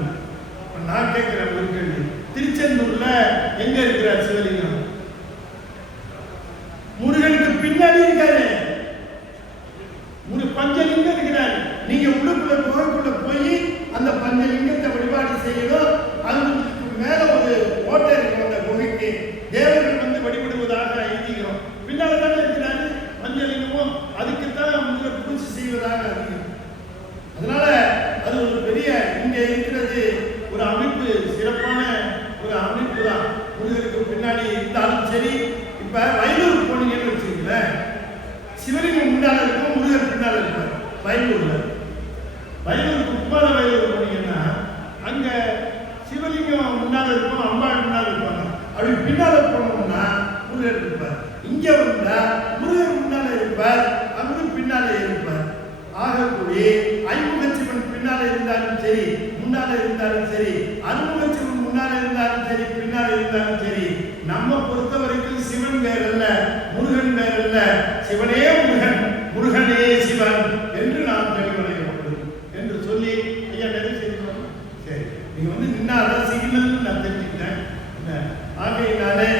நான் கேட்கிறேன் ஒரு கேள்வி. திருச்செந்தூர்ல எங்க இருக்கிறார் சிவலிங்கம்? முருகனுக்கு பின்னாடி இருக்காரு. பஞ்சலிங்கம் இருக்கிறார். நீங்க உள்ளுக்குள்ள குகைக்குள்ள போய் அந்த பஞ்சலிங்கத்தை வழிபாடு செய்யணும். அதுக்கு மேல ஒரு ஓட்டை இருக்கும். அந்த குகைக்கு தேவர்கள் வழிபடுவதாக ஐதீகம். பின்னால தானே இருக்கிறாரு பஞ்சலிங்கமும். அதுக்குத்தான் முருகர் பூஜை செய்வதாக அதிகம். அதனால அது ஒரு பெரிய இங்க இருக்கிறது ஒரு அமைப்பு, சிறப்பான ஒரு அமைப்பு தான். முருகருக்கு பின்னாடி இருந்தாலும் சரி. இப்ப வயலூர் போனீங்கன்னு வச்சுக்கீங்களேன், சிவலிங்கம் முன்னால இருக்கும், முருகர் பின்னால இருப்பார். வயலூருக்கு உப்பான வயலூர் போனீங்கன்னா அங்க சிவலிங்கம் முன்னால இருக்கும், அம்பாள் முன்னால இருப்பாங்க. அப்படி பின்னால போனோம்னா முருகர் இருப்பார். இங்க வந்தா முருகர் முன்னால இருப்பார், அவரு பின்னாலே இருப்பார். ஆகக்கூடிய ஐமுகச்சிவன் பின்னால இருந்தாலும் சரி, முன்னால இருந்தாலும் சரி, அருமுகச்சிவன் முன்னால இருந்தாலும் சரி, பின்னால இருந்தாலும் சரி, நம்ம பொறுத்த வரைக்கும் சிவன் வேறல்ல, முருகன் வேறல்ல. சிவனே முருகன், முருகனே சிவன் என்று நாம் தெளிவடையப்படும் என்று சொல்லி ஐயா நிறைய செய்யணும். சரி, நீங்க நின்னா அதான் சிக்னல் நான் தெரிஞ்சுக்கிட்டேன். ஆகையினாலே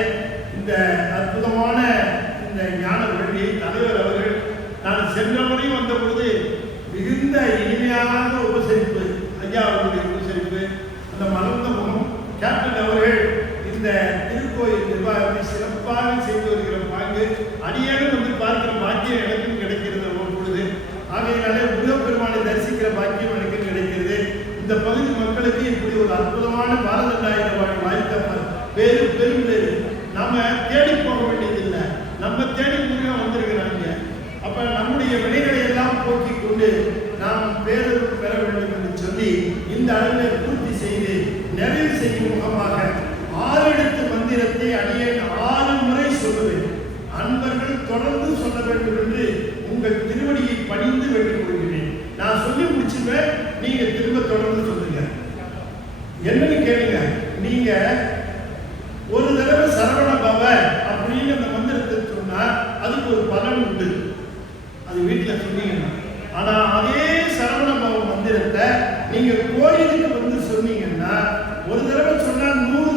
இந்த அற்புதமான இந்த ஞான வழியை தலைவர் அவர்கள் நான் சென்ற முறை வந்த பொழுது மிகுந்த இனிமையான உபசரிப்பு, ஐயா அவர்களுடைய உபசரிப்பு, அந்த மலர்ந்த முகம். கேப்டன் அவர்கள் இந்த திருக்கோயில் நிர்வாகத்தை சிறப்பாக செய்து வருகிற பாங்கு அடியேனும் பார்க்கிற பாக்கியம் எனக்கும் கிடைக்கிறது ஒரு பொழுது. ஆகையினாலே முருகப்பெருமானை தரிசிக்கிற பாக்கியம் எனக்கு கிடைக்கிறது. இந்த பகுதி மக்களுக்கு இப்படி ஒரு அற்புதமான பாரத நாயகர் வாய்த்த பேரு பெரும் பேரு. நம்ம தேடி போக வேண்டியதில்லை, நம்ம தேடி முருகன் வந்திருக்கிறாங்க. அப்ப நம்முடைய வினைகளை எல்லாம் போக்கிக் கொண்டு நாம் பேரருள் பெற வேண்டும் என்று சொல்லி இந்த அளவை பூர்த்தி செய்து நிறைவு செய்யும் முகமாக 6 எழுத்து மந்திரத்தை அடியேன் 6 முறை சொல்லுவேன். அன்பர்கள் தொடர்ந்து சொல்ல வேண்டும் என்று உங்கள் திருவடியை பணிந்து வேண்டிக் கொள்கிறேன். நான் சொல்லி முடிச்சுவேன், நீங்க திரும்ப தொடர்ந்து சொல்லுங்க. என்னன்னு கேளுங்க. நீங்க ஒரு தடவை சரவண பவ அப்படின்னு அந்த மந்திரத்தை சொன்னா அதுக்கு ஒரு பலன் உண்டு, அது வீட்டுல சொன்னீங்கன்னா. ஆனா அதே சரவண பவ மந்திரத்தை நீங்க கோயிலுக்கு சொன்னீங்கன்னா ஒரு தடவை சொன்னா 100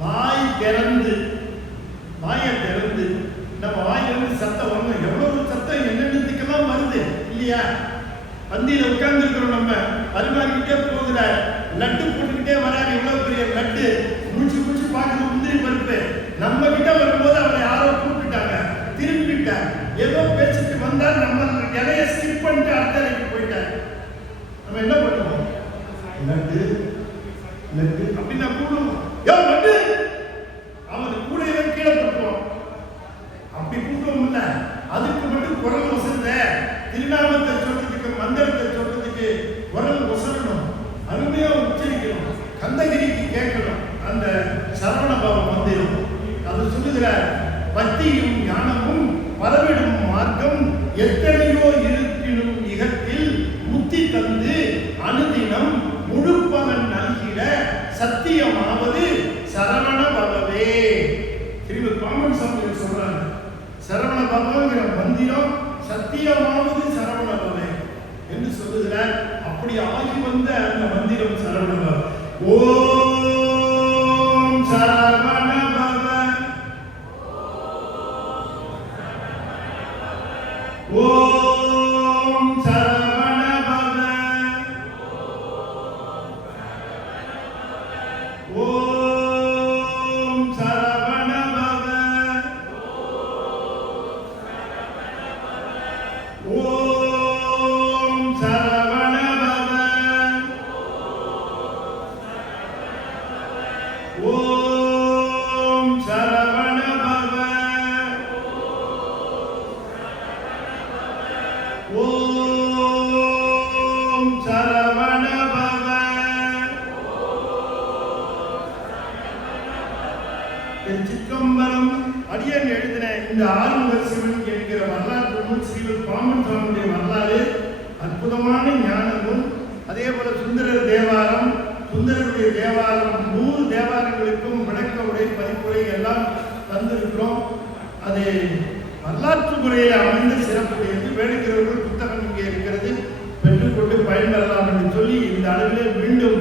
வாயை திறந்து நம்ம வாயிலிருந்து சத்தம் வரணும். எவ்வளவு சத்தம் என்னென்னத்துக்கெல்லாம் வருது இல்லையா? பந்தியில உட்கார்ந்து இருக்கிறோம், நம்ம பரிமாறிக்கிட்டே போகிறார், லட்டு போட்டுக்கிட்டே வராரு. இவ்வளவு பெரிய லட்டு முடிச்சு பார்க்கறது முந்திரி பருப்பு. நம்ம கிட்ட வரும்போது அவரை யாரோ கூப்பிட்டாங்க, திரும்பிட்டார், ஏதோ பேசிட்டு வந்தார், நம்ம இலைய ஸ்கிப் பண்ணிட்டு அடுத்த இலைக்கு போயிட்டார். நம்ம என்ன பண்ணுவோம்? லட்டு அப்படின்னா கூடுவோம், லட்டு அவனுக்கு கூடையவே கீழே போட்டுவோம். அப்படி கூட்டுவோம் இல்ல, அதுக்கு மட்டும் குரல் வசந்த திருநாமத்தை சொல்றதுக்கு, மந்திரத்தை சொல்றதுக்கு குரல் வசரணும், அருமையா உச்சரிக்கணும், கந்தகிரிக்கு கேட்கணும். அந்த சரவண பவ மந்திரம் அது சொல்லுகிறார், பக்தியும் ஞானமும் பரவிடும் மார்க்கம் எத்தனையோ இருப்பினும் இகத்தில் முத்தி தந்து அனுதினம் முழுப்பவன் நல்கிட சத்தியமாவது சரவண பவவே. திரும்ப காமன் சாமி சொல்றாங்க, சரவண பவங்கிற மந்திரம் சத்தியமாவது சரவண பவே என்று சொல்லுகிறார். அப்படி ஆகி வந்த அந்த மந்திரம் சரவண பவ. ஓம் சரவண பவ, ஓம் சரவண பவ, ஓம் சரவண பவ, ஓம் சரவண பவ, ஓம் சரவண பவ, ஓம் சரவண பவ. சிற்றம்பலம் அடியன் எழுதின இந்த ஆறுமுக சிவன் என்கிற வரலாற்று நூல் ஸ்ரீமத் பாம்பன் சுவாமியுடைய வரலாறு அற்புதமான ஞான நூல். அதே போல சுந்தரர் தேவாரம், சுந்தரருடைய தேவாரம், 100 தேவாரங்களுக்கும் விளக்க உரை, பதிப்புரை எல்லாம் தந்திருக்கிறோம். அது வரலாற்று முறையில் அமைந்த சிறப்புடையது. வேண்டுகிறவர்கள் புத்தகம் இங்கே இருக்கிறது, பெற்றுக்கொண்டு பயன்பெறலாம் என்று சொல்லி இந்த அளவிலே மீண்டும்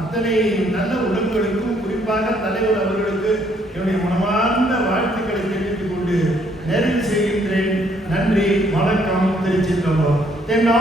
அத்தனை நல்ல உள்ளங்களுக்கும் குறிப்பாக தலைவர் அவர்களுக்கு என்னுடைய மனமார்ந்த வாழ்த்துக்களை தெரிவித்துக் கொண்டு நிறைவு செய்கின்றேன். நன்றி, வணக்கம். திருச்சிற்றம்பலம். தென்னா